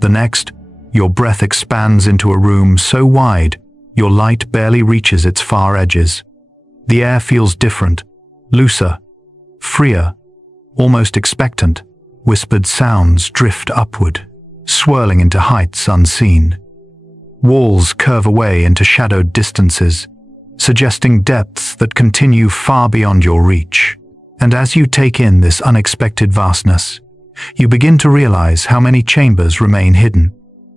The next, your breath expands into a room so wide, your light barely reaches its far edges. The air feels different, looser, freer, almost expectant. Whispered sounds drift upward, swirling into heights unseen. Walls curve away into shadowed distances, suggesting depths that continue far beyond your reach. And as you take in this unexpected vastness, you begin to realize how many chambers remain hidden,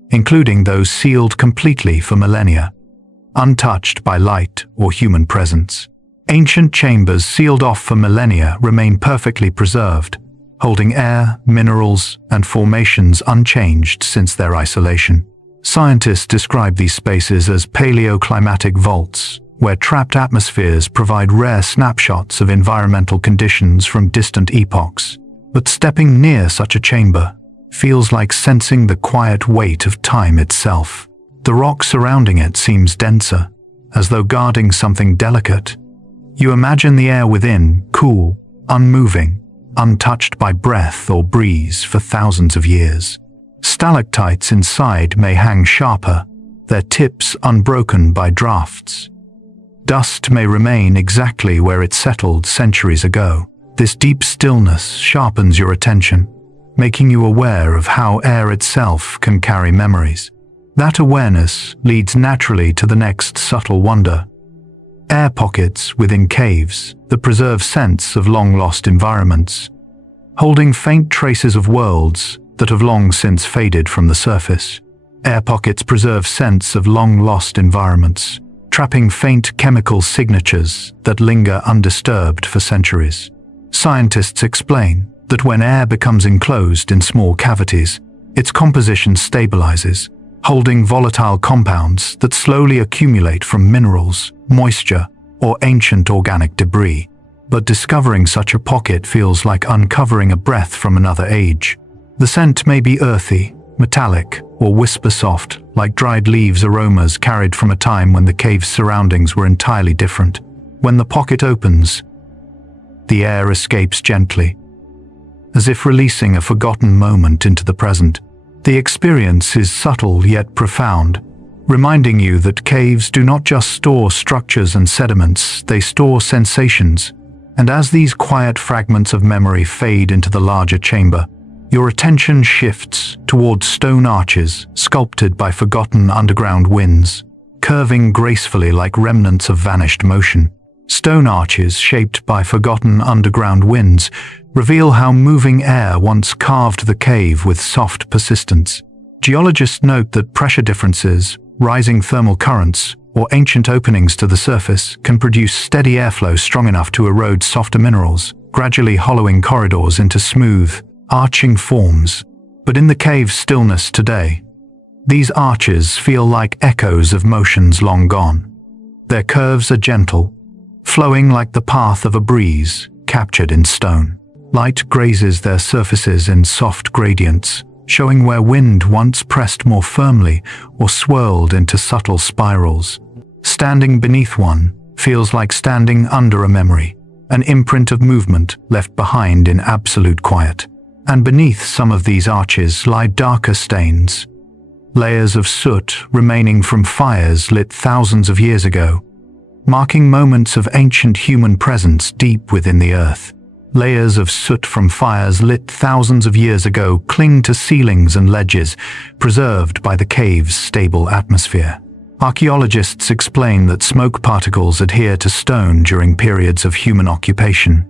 including those sealed completely for millennia, untouched by light or human presence. Ancient chambers sealed off for millennia remain perfectly preserved, holding air, minerals, and formations unchanged since their isolation. Scientists describe these spaces as paleoclimatic vaults, where trapped atmospheres provide rare snapshots of environmental conditions from distant epochs. But stepping near such a chamber feels like sensing the quiet weight of time itself. The rock surrounding it seems denser, as though guarding something delicate. You imagine the air within, cool, unmoving, untouched by breath or breeze for thousands of years. Stalactites inside may hang sharper, their tips unbroken by drafts. Dust may remain exactly where it settled centuries ago. This deep stillness sharpens your attention, making you aware of how air itself can carry memories. That awareness leads naturally to the next subtle wonder: air pockets within caves that preserve sense of long-lost environments, holding faint traces of worlds that have long since faded from the surface. Air pockets preserve sense of long-lost environments, trapping faint chemical signatures that linger undisturbed for centuries. Scientists explain that when air becomes enclosed in small cavities, its composition stabilizes, holding volatile compounds that slowly accumulate from minerals, moisture, or ancient organic debris. But discovering such a pocket feels like uncovering a breath from another age. The scent may be earthy, metallic, or whisper-soft, like dried leaves aromas carried from a time when the cave's surroundings were entirely different. When the pocket opens, the air escapes gently, as if releasing a forgotten moment into the present. The experience is subtle yet profound, reminding you that caves do not just store structures and sediments, they store sensations. And as these quiet fragments of memory fade into the larger chamber, your attention shifts towards stone arches sculpted by forgotten underground winds, curving gracefully like remnants of vanished motion. Stone arches shaped by forgotten underground winds reveal how moving air once carved the cave with soft persistence. Geologists note that pressure differences, rising thermal currents, or ancient openings to the surface can produce steady airflow strong enough to erode softer minerals, gradually hollowing corridors into smooth, arching forms. But in the cave's stillness today, these arches feel like echoes of motions long gone. Their curves are gentle, flowing like the path of a breeze captured in stone. Light grazes their surfaces in soft gradients, showing where wind once pressed more firmly or swirled into subtle spirals. Standing beneath one feels like standing under a memory, an imprint of movement left behind in absolute quiet. And beneath some of these arches lie darker stains, layers of soot remaining from fires lit thousands of years ago, marking moments of ancient human presence deep within the earth. Layers of soot from fires lit thousands of years ago cling to ceilings and ledges, preserved by the cave's stable atmosphere. Archaeologists explain that smoke particles adhere to stone during periods of human occupation,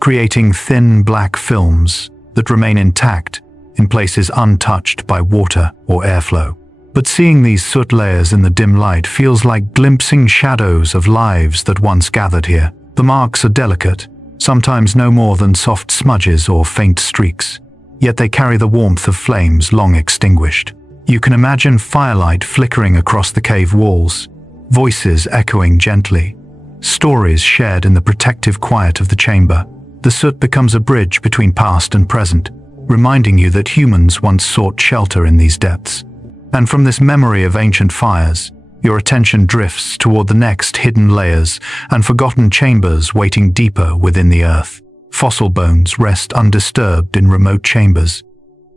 creating thin black films that remain intact in places untouched by water or airflow. But seeing these soot layers in the dim light feels like glimpsing shadows of lives that once gathered here. The marks are delicate, sometimes no more than soft smudges or faint streaks, yet they carry the warmth of flames long extinguished. You can imagine firelight flickering across the cave walls, voices echoing gently, stories shared in the protective quiet of the chamber. The soot becomes a bridge between past and present, reminding you that humans once sought shelter in these depths. And from this memory of ancient fires, your attention drifts toward the next hidden layers and forgotten chambers waiting deeper within the earth. Fossil bones rest undisturbed in remote chambers,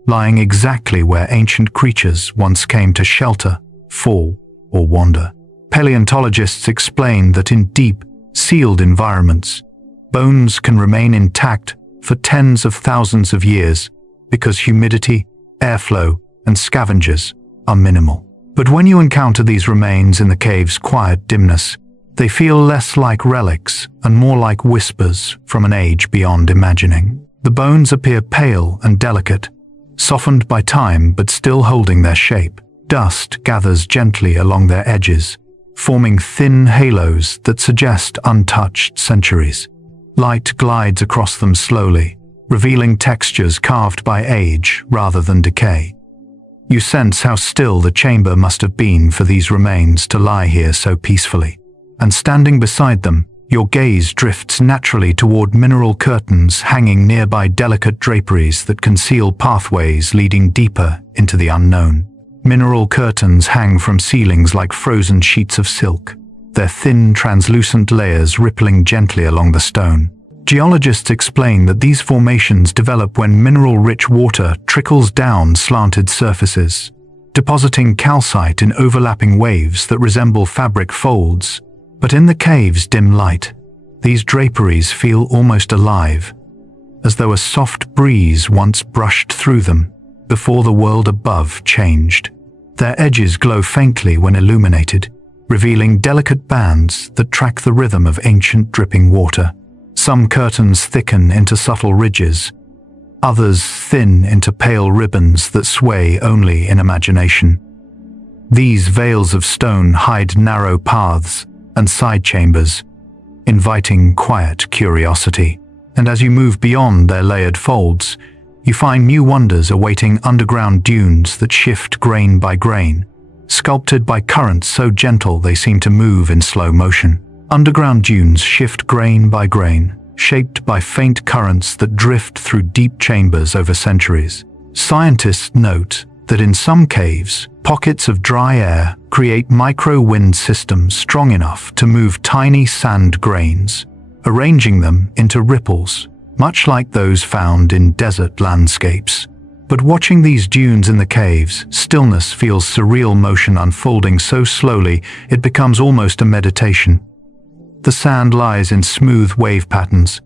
lying exactly where ancient creatures once came to shelter, fall, or wander. Paleontologists explain that in deep, sealed environments, bones can remain intact for tens of thousands of years because humidity, airflow, and scavengers are minimal. But when you encounter these remains in the cave's quiet dimness, they feel less like relics and more like whispers from an age beyond imagining. The bones appear pale and delicate, softened by time but still holding their shape. Dust gathers gently along their edges, forming thin halos that suggest untouched centuries. Light glides across them slowly, revealing textures carved by age rather than decay. You sense how still the chamber must have been for these remains to lie here so peacefully. And standing beside them, your gaze drifts naturally toward mineral curtains hanging nearby delicate draperies that conceal pathways leading deeper into the unknown. Mineral curtains hang from ceilings like frozen sheets of silk, their thin, translucent layers rippling gently along the stone. Geologists explain that these formations develop when mineral-rich water trickles down slanted surfaces, depositing calcite in overlapping waves that resemble fabric folds. But in the cave's dim light, these draperies feel almost alive, as though a soft breeze once brushed through them before the world above changed. Their edges glow faintly when illuminated, revealing delicate bands that track the rhythm of ancient dripping water. Some curtains thicken into subtle ridges, others thin into pale ribbons that sway only in imagination. These veils of stone hide narrow paths and side chambers, inviting quiet curiosity. And as you move beyond their layered folds, you find new wonders awaiting underground dunes that shift grain by grain, sculpted by currents so gentle they seem to move in slow motion. Underground dunes shift grain by grain, shaped by faint currents that drift through deep chambers over centuries. Scientists note that in some caves, pockets of dry air create micro-wind systems strong enough to move tiny sand grains, arranging them into ripples, much like those found in desert landscapes. But watching these dunes in the caves, stillness feels surreal, motion unfolding so slowly it becomes almost a meditation. The sand lies in smooth wave patterns,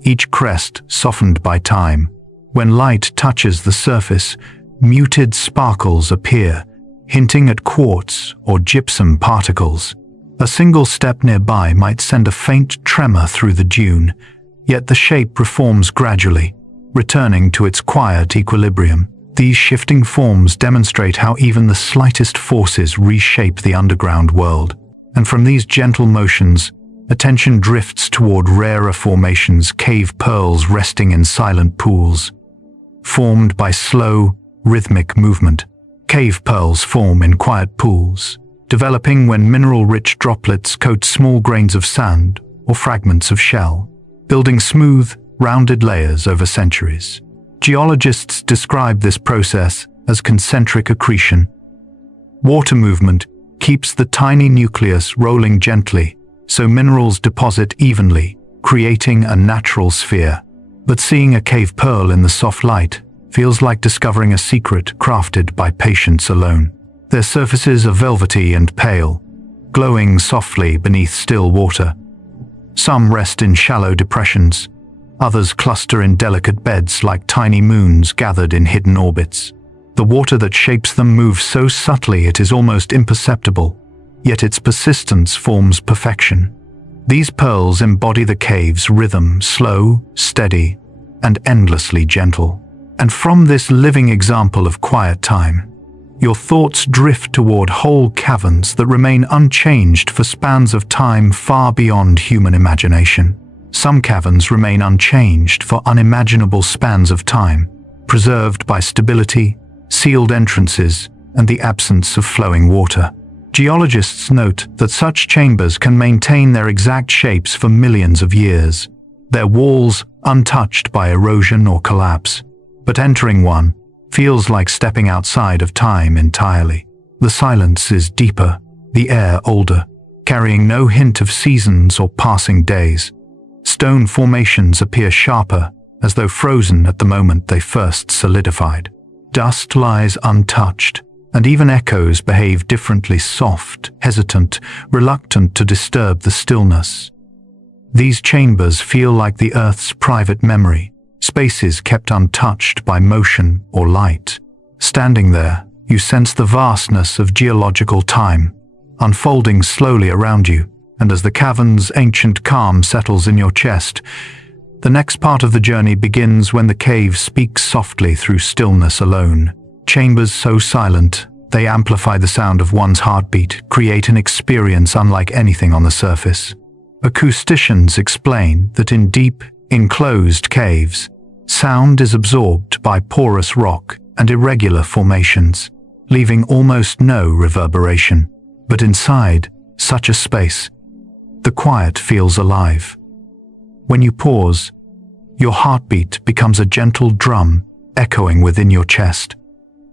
each crest softened by time. When light touches the surface, muted sparkles appear, hinting at quartz or gypsum particles. A single step nearby might send a faint tremor through the dune, yet the shape reforms gradually, returning to its quiet equilibrium. These shifting forms demonstrate how even the slightest forces reshape the underground world. And from these gentle motions, attention drifts toward rarer formations, cave pearls resting in silent pools, formed by slow, rhythmic movement. Cave pearls form in quiet pools, developing when mineral-rich droplets coat small grains of sand or fragments of shell, building smooth, rounded layers over centuries. Geologists describe this process as concentric accretion. Water movement keeps the tiny nucleus rolling gently, so minerals deposit evenly, creating a natural sphere. But seeing a cave pearl in the soft light feels like discovering a secret crafted by patience alone. Their surfaces are velvety and pale, glowing softly beneath still water. Some rest in shallow depressions, others cluster in delicate beds like tiny moons gathered in hidden orbits. The water that shapes them moves so subtly it is almost imperceptible, yet its persistence forms perfection. These pearls embody the cave's rhythm, slow, steady, and endlessly gentle. And from this living example of quiet time, your thoughts drift toward whole caverns that remain unchanged for spans of time far beyond human imagination. Some caverns remain unchanged for unimaginable spans of time, preserved by stability, sealed entrances, and the absence of flowing water. Geologists note that such chambers can maintain their exact shapes for millions of years, their walls untouched by erosion or collapse. But entering one feels like stepping outside of time entirely. The silence is deeper, the air older, carrying no hint of seasons or passing days. Stone formations appear sharper, as though frozen at the moment they first solidified. Dust lies untouched, and even echoes behave differently, soft, hesitant, reluctant to disturb the stillness. These chambers feel like the Earth's private memory, spaces kept untouched by motion or light. Standing there, you sense the vastness of geological time, unfolding slowly around you, and as the cavern's ancient calm settles in your chest, the next part of the journey begins when the cave speaks softly through stillness alone. Chambers so silent, they amplify the sound of one's heartbeat, create an experience unlike anything on the surface. Acousticians explain that in deep, enclosed caves, sound is absorbed by porous rock and irregular formations, leaving almost no reverberation. But inside such a space, the quiet feels alive. When you pause, your heartbeat becomes a gentle drum echoing within your chest,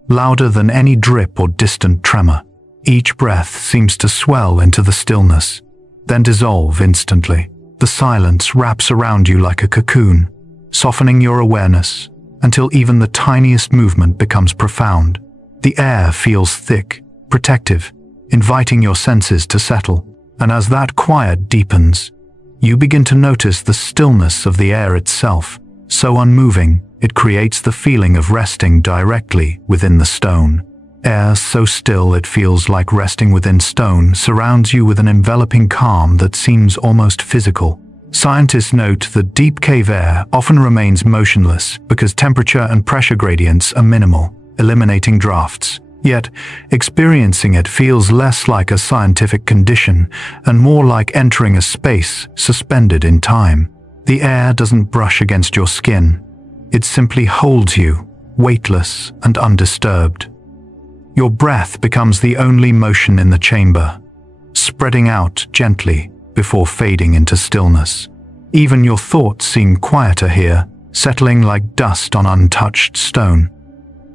louder than any drip or distant tremor. Each breath seems to swell into the stillness, then dissolve instantly. The silence wraps around you like a cocoon, softening your awareness until even the tiniest movement becomes profound. The air feels thick, protective, inviting your senses to settle. And as that quiet deepens, you begin to notice the stillness of the air itself. So unmoving, it creates the feeling of resting directly within the stone. Air so still it feels like resting within stone surrounds you with an enveloping calm that seems almost physical. Scientists note that deep cave air often remains motionless because temperature and pressure gradients are minimal, eliminating drafts. Yet, experiencing it feels less like a scientific condition and more like entering a space suspended in time. The air doesn't brush against your skin. It simply holds you, weightless and undisturbed. Your breath becomes the only motion in the chamber, spreading out gently before fading into stillness. Even your thoughts seem quieter here, settling like dust on untouched stone.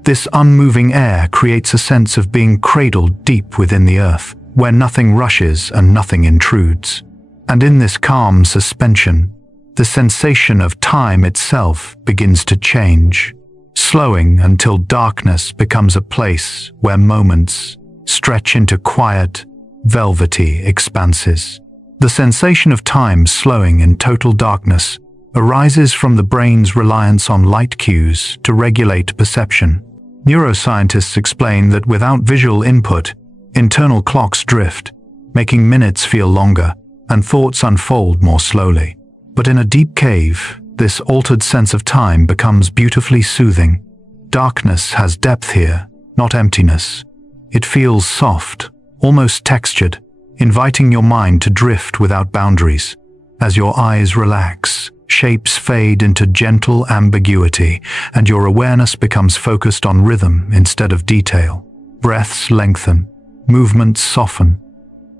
This unmoving air creates a sense of being cradled deep within the earth, where nothing rushes and nothing intrudes. And in this calm suspension, the sensation of time itself begins to change, slowing until darkness becomes a place where moments stretch into quiet, velvety expanses. The sensation of time slowing in total darkness arises from the brain's reliance on light cues to regulate perception. Neuroscientists explain that without visual input, internal clocks drift, making minutes feel longer and thoughts unfold more slowly. But in a deep cave, this altered sense of time becomes beautifully soothing. Darkness has depth here, not emptiness. It feels soft, almost textured, inviting your mind to drift without boundaries. As your eyes relax, shapes fade into gentle ambiguity, and your awareness becomes focused on rhythm instead of detail. Breaths lengthen, movements soften.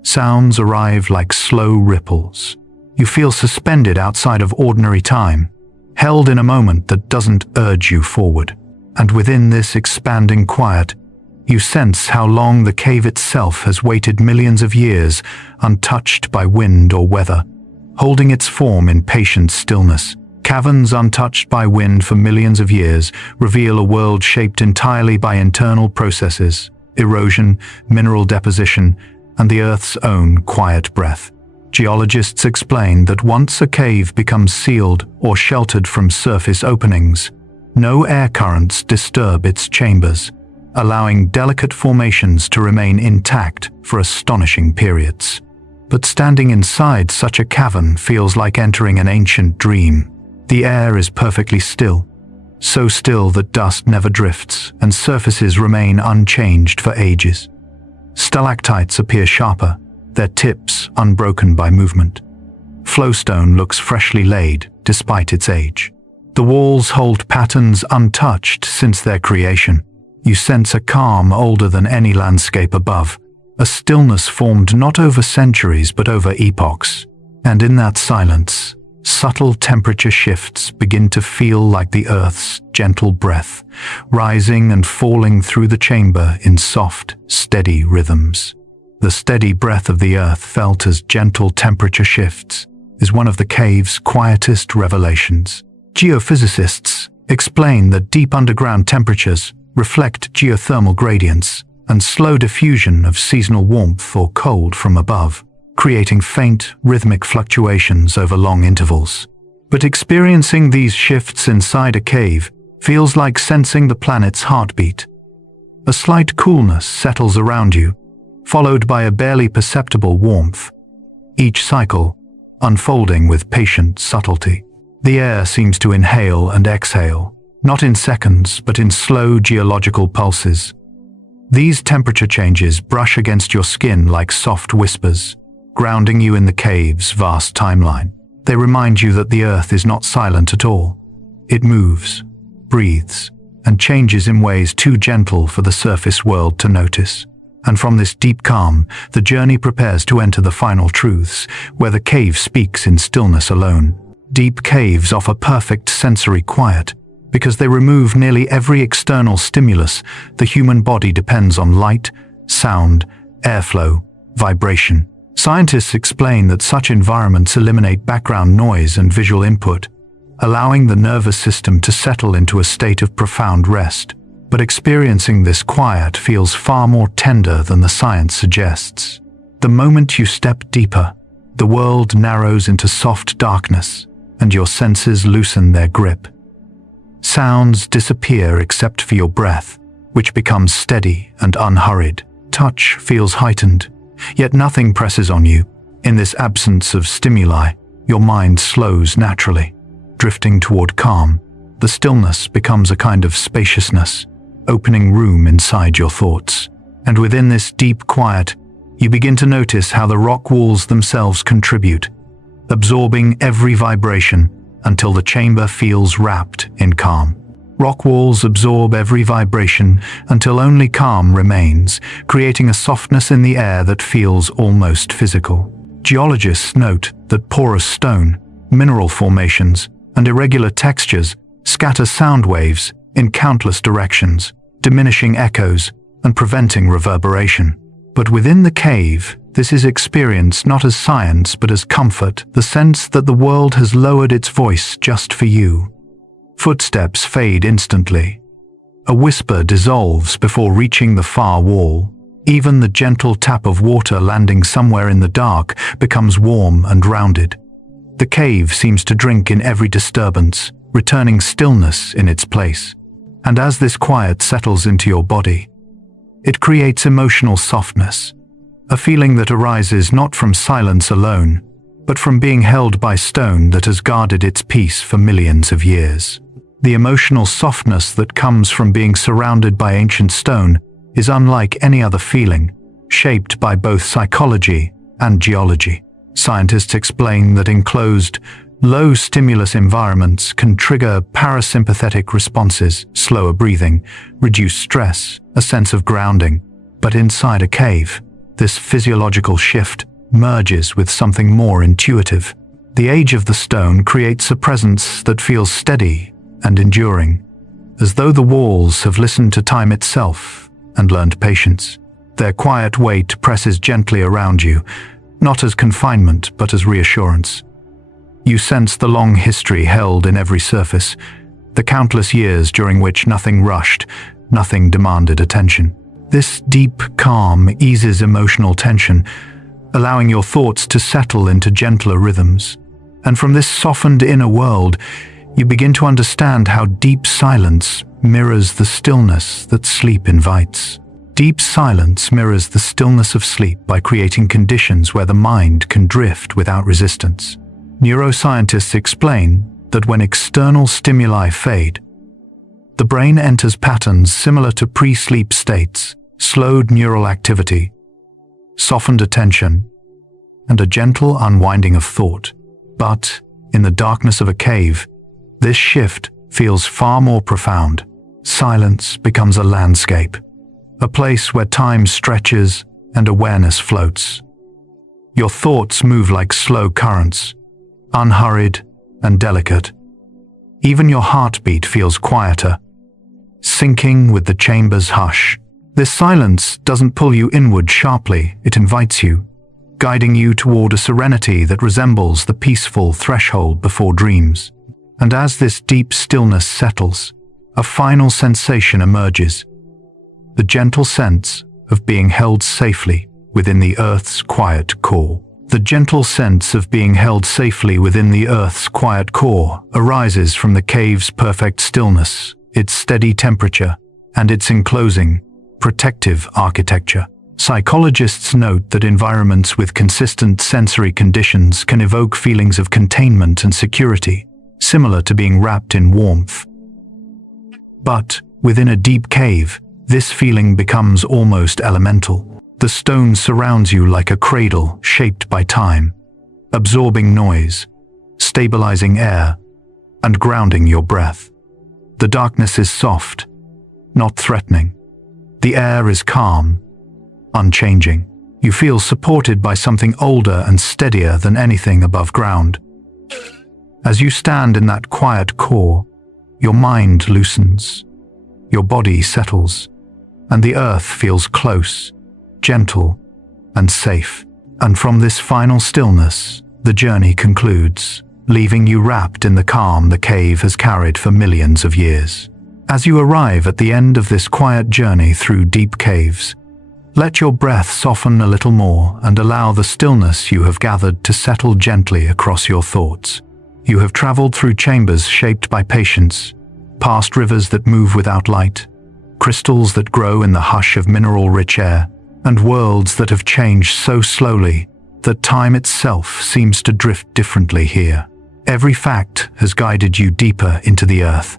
Sounds arrive like slow ripples. You feel suspended outside of ordinary time, held in a moment that doesn't urge you forward. And within this expanding quiet, you sense how long the cave itself has waited millions of years, untouched by wind or weather, holding its form in patient stillness. Caverns untouched by wind for millions of years reveal a world shaped entirely by internal processes, erosion, mineral deposition, and the Earth's own quiet breath. Geologists explain that once a cave becomes sealed or sheltered from surface openings, no air currents disturb its chambers, allowing delicate formations to remain intact for astonishing periods. But standing inside such a cavern feels like entering an ancient dream. The air is perfectly still, so still that dust never drifts and surfaces remain unchanged for ages. Stalactites appear sharper, their tips unbroken by movement. Flowstone looks freshly laid despite its age. The walls hold patterns untouched since their creation. You sense a calm older than any landscape above, a stillness formed not over centuries but over epochs. And in that silence, subtle temperature shifts begin to feel like the Earth's gentle breath, rising and falling through the chamber in soft, steady rhythms. The steady breath of the Earth, felt as gentle temperature shifts, is one of the cave's quietest revelations. Geophysicists explain that deep underground temperatures reflect geothermal gradients and slow diffusion of seasonal warmth or cold from above, creating faint, rhythmic fluctuations over long intervals. But experiencing these shifts inside a cave feels like sensing the planet's heartbeat. A slight coolness settles around you, followed by a barely perceptible warmth, each cycle unfolding with patient subtlety. The air seems to inhale and exhale, not in seconds but in slow geological pulses. These temperature changes brush against your skin like soft whispers, grounding you in the cave's vast timeline. They remind you that the Earth is not silent at all. It moves, breathes, and changes in ways too gentle for the surface world to notice. And from this deep calm, the journey prepares to enter the final truths, where the cave speaks in stillness alone. Deep caves offer perfect sensory quiet. Because they remove nearly every external stimulus, the human body depends on light, sound, airflow, vibration. Scientists explain that such environments eliminate background noise and visual input, allowing the nervous system to settle into a state of profound rest. But experiencing this quiet feels far more tender than the science suggests. The moment you step deeper, the world narrows into soft darkness, and your senses loosen their grip. Sounds disappear except for your breath, which becomes steady and unhurried. Touch feels heightened, yet nothing presses on you. In this absence of stimuli, your mind slows naturally, drifting toward calm. The stillness becomes a kind of spaciousness, opening room inside your thoughts. And within this deep quiet, you begin to notice how the rock walls themselves contribute, absorbing every vibration until the chamber feels wrapped in calm. Rock walls absorb every vibration until only calm remains, creating a softness in the air that feels almost physical. Geologists note that porous stone, mineral formations, and irregular textures scatter sound waves in countless directions, diminishing echoes and preventing reverberation. But within the cave, this is experienced not as science but as comfort, the sense that the world has lowered its voice just for you. Footsteps fade instantly. A whisper dissolves before reaching the far wall. Even the gentle tap of water landing somewhere in the dark becomes warm and rounded. The cave seems to drink in every disturbance, returning stillness in its place. And as this quiet settles into your body, it creates emotional softness, a feeling that arises not from silence alone, but from being held by stone that has guarded its peace for millions of years. The emotional softness that comes from being surrounded by ancient stone is unlike any other feeling, shaped by both psychology and geology. Scientists explain that enclosed, low-stimulus environments can trigger parasympathetic responses, slower breathing, reduced stress, a sense of grounding. But inside a cave, this physiological shift merges with something more intuitive. The age of the stone creates a presence that feels steady and enduring, as though the walls have listened to time itself and learned patience. Their quiet weight presses gently around you, not as confinement but as reassurance. You sense the long history held in every surface, the countless years during which nothing rushed, nothing demanded attention. This deep calm eases emotional tension, allowing your thoughts to settle into gentler rhythms. And from this softened inner world, you begin to understand how deep silence mirrors the stillness that sleep invites. Deep silence mirrors the stillness of sleep by creating conditions where the mind can drift without resistance. Neuroscientists explain that when external stimuli fade, the brain enters patterns similar to pre-sleep states, slowed neural activity, softened attention, and a gentle unwinding of thought. But in the darkness of a cave, this shift feels far more profound. Silence becomes a landscape, a place where time stretches and awareness floats. Your thoughts move like slow currents, unhurried and delicate. Even your heartbeat feels quieter, syncing with the chamber's hush. This silence doesn't pull you inward sharply, it invites you, guiding you toward a serenity that resembles the peaceful threshold before dreams. And as this deep stillness settles, a final sensation emerges, the gentle sense of being held safely within the Earth's quiet core. The gentle sense of being held safely within the Earth's quiet core arises from the cave's perfect stillness, its steady temperature, and its enclosing, protective architecture. Psychologists note that environments with consistent sensory conditions can evoke feelings of containment and security, similar to being wrapped in warmth. But within a deep cave, this feeling becomes almost elemental. The stone surrounds you like a cradle shaped by time, absorbing noise, stabilizing air, and grounding your breath. The darkness is soft, not threatening. The air is calm, unchanging. You feel supported by something older and steadier than anything above ground. As you stand in that quiet core, your mind loosens, your body settles, and the earth feels close, gentle, and safe. And from this final stillness, the journey concludes, leaving you wrapped in the calm the cave has carried for millions of years. As you arrive at the end of this quiet journey through deep caves, let your breath soften a little more and allow the stillness you have gathered to settle gently across your thoughts. You have traveled through chambers shaped by patience, past rivers that move without light, crystals that grow in the hush of mineral-rich air, and worlds that have changed so slowly that time itself seems to drift differently here. Every fact has guided you deeper into the earth,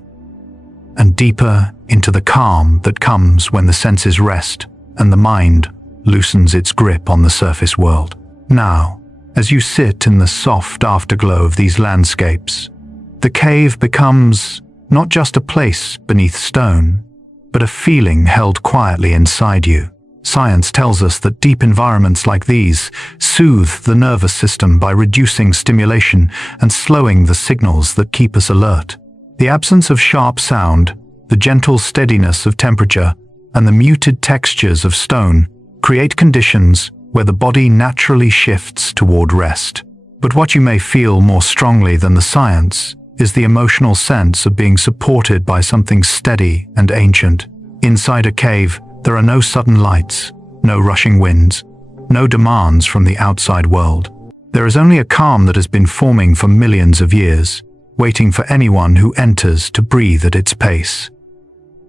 and deeper into the calm that comes when the senses rest and the mind loosens its grip on the surface world. Now, as you sit in the soft afterglow of these landscapes, the cave becomes not just a place beneath stone, but a feeling held quietly inside you. Science tells us that deep environments like these soothe the nervous system by reducing stimulation and slowing the signals that keep us alert. The absence of sharp sound, the gentle steadiness of temperature, and the muted textures of stone create conditions where the body naturally shifts toward rest. But what you may feel more strongly than the science is the emotional sense of being supported by something steady and ancient. Inside a cave, there are no sudden lights, no rushing winds, no demands from the outside world. There is only a calm that has been forming for millions of years, waiting for anyone who enters to breathe at its pace.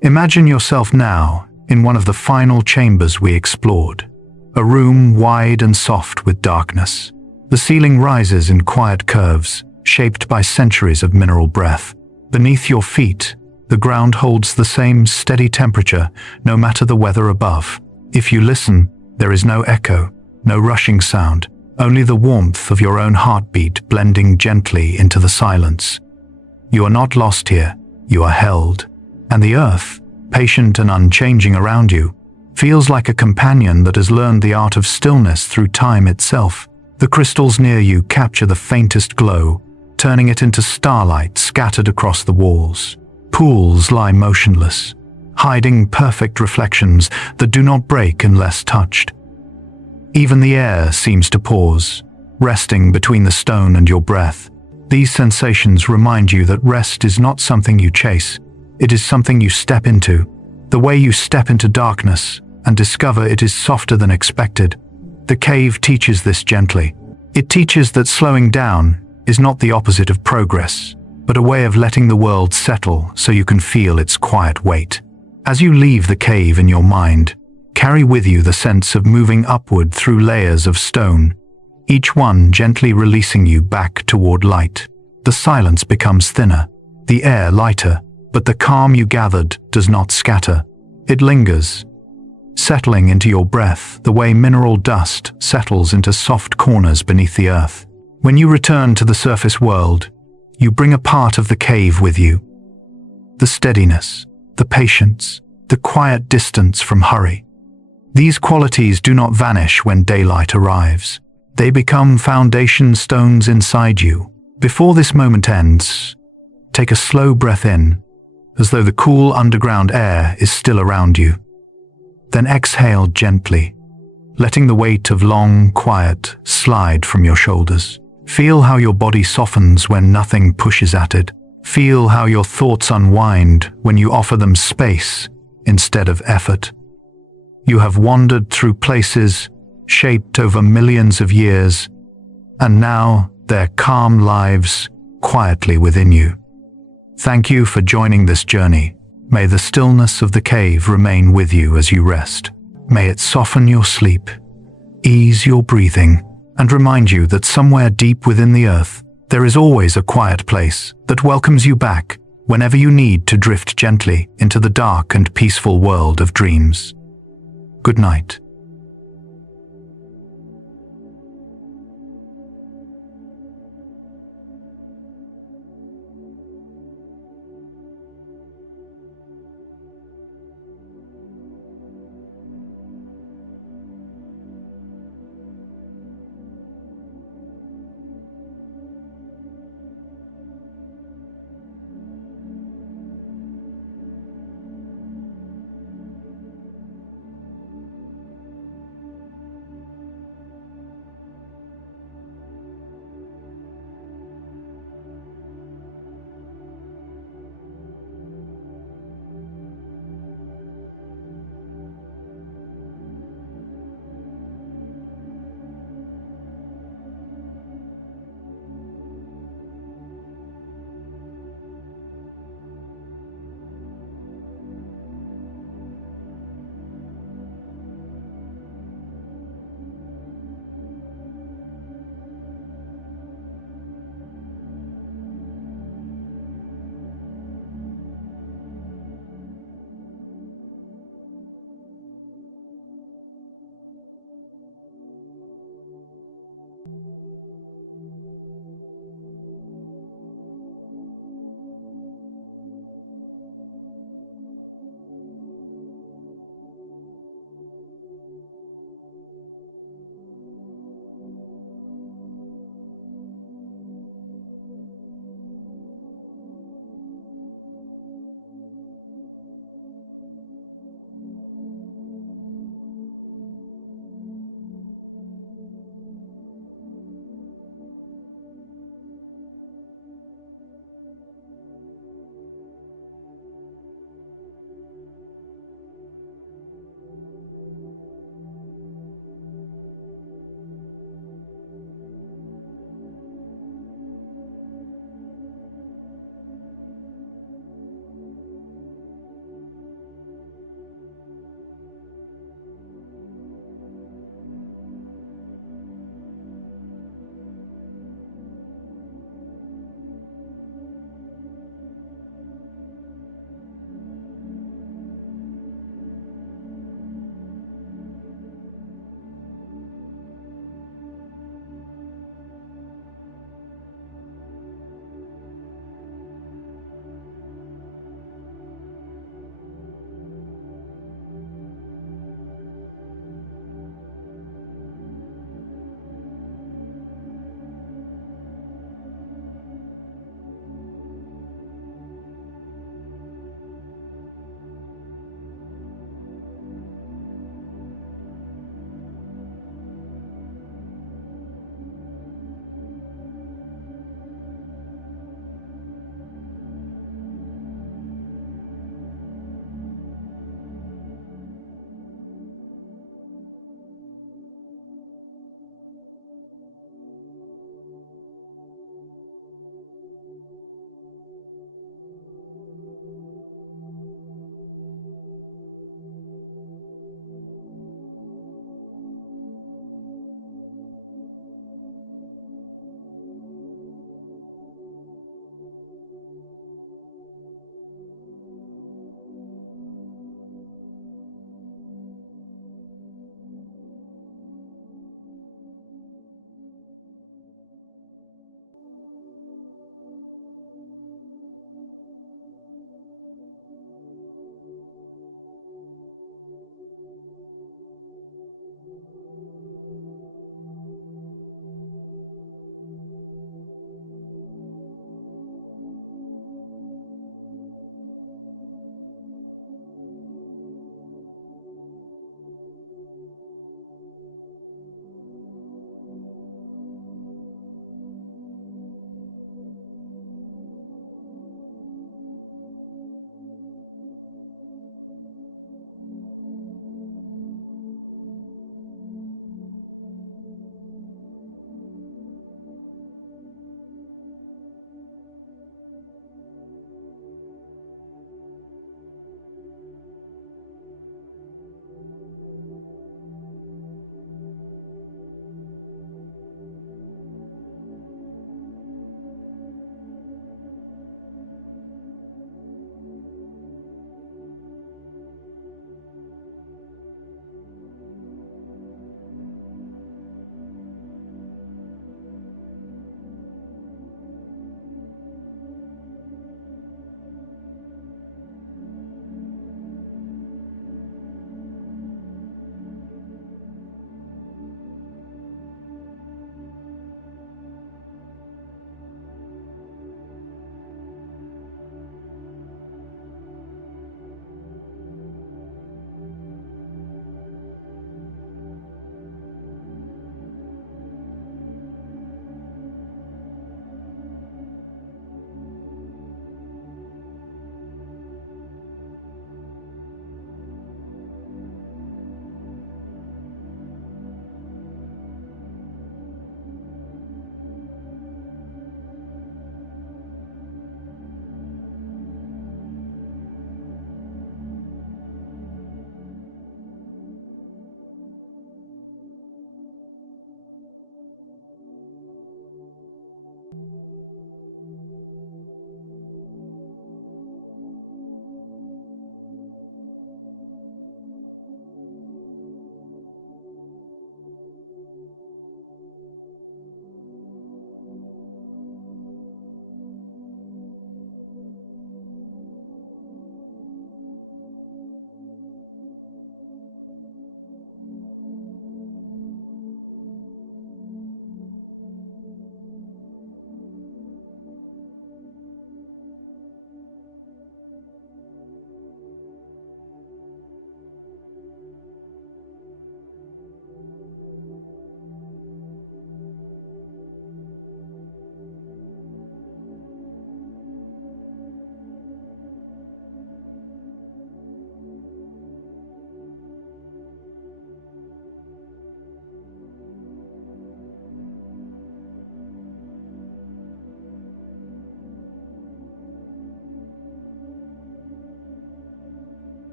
Imagine yourself now in one of the final chambers we explored, a room wide and soft with darkness. The ceiling rises in quiet curves, shaped by centuries of mineral breath. Beneath your feet, the ground holds the same steady temperature, no matter the weather above. If you listen, there is no echo, no rushing sound, only the warmth of your own heartbeat blending gently into the silence. You are not lost here, you are held. And the earth, patient and unchanging around you, feels like a companion that has learned the art of stillness through time itself. The crystals near you capture the faintest glow, turning it into starlight scattered across the walls. Pools lie motionless, hiding perfect reflections that do not break unless touched. Even the air seems to pause, resting between the stone and your breath. These sensations remind you that rest is not something you chase. It is something you step into, the way you step into darkness and discover it is softer than expected. The cave teaches this gently. It teaches that slowing down is not the opposite of progress, but a way of letting the world settle so you can feel its quiet weight. As you leave the cave in your mind, carry with you the sense of moving upward through layers of stone, each one gently releasing you back toward light. The silence becomes thinner, the air lighter, but the calm you gathered does not scatter. It lingers, settling into your breath the way mineral dust settles into soft corners beneath the earth. When you return to the surface world, you bring a part of the cave with you. The steadiness, the patience, the quiet distance from hurry. These qualities do not vanish when daylight arrives. They become foundation stones inside you. Before this moment ends, take a slow breath in, as though the cool underground air is still around you. Then exhale gently, letting the weight of long, quiet slide from your shoulders. Feel how your body softens when nothing pushes at it. Feel how your thoughts unwind when you offer them space instead of effort. You have wandered through places shaped over millions of years, and now their calm lives quietly within you. Thank you for joining this journey. May the stillness of the cave remain with you as you rest. May it soften your sleep, ease your breathing, and remind you that somewhere deep within the earth, there is always a quiet place that welcomes you back whenever you need to drift gently into the dark and peaceful world of dreams. Good night.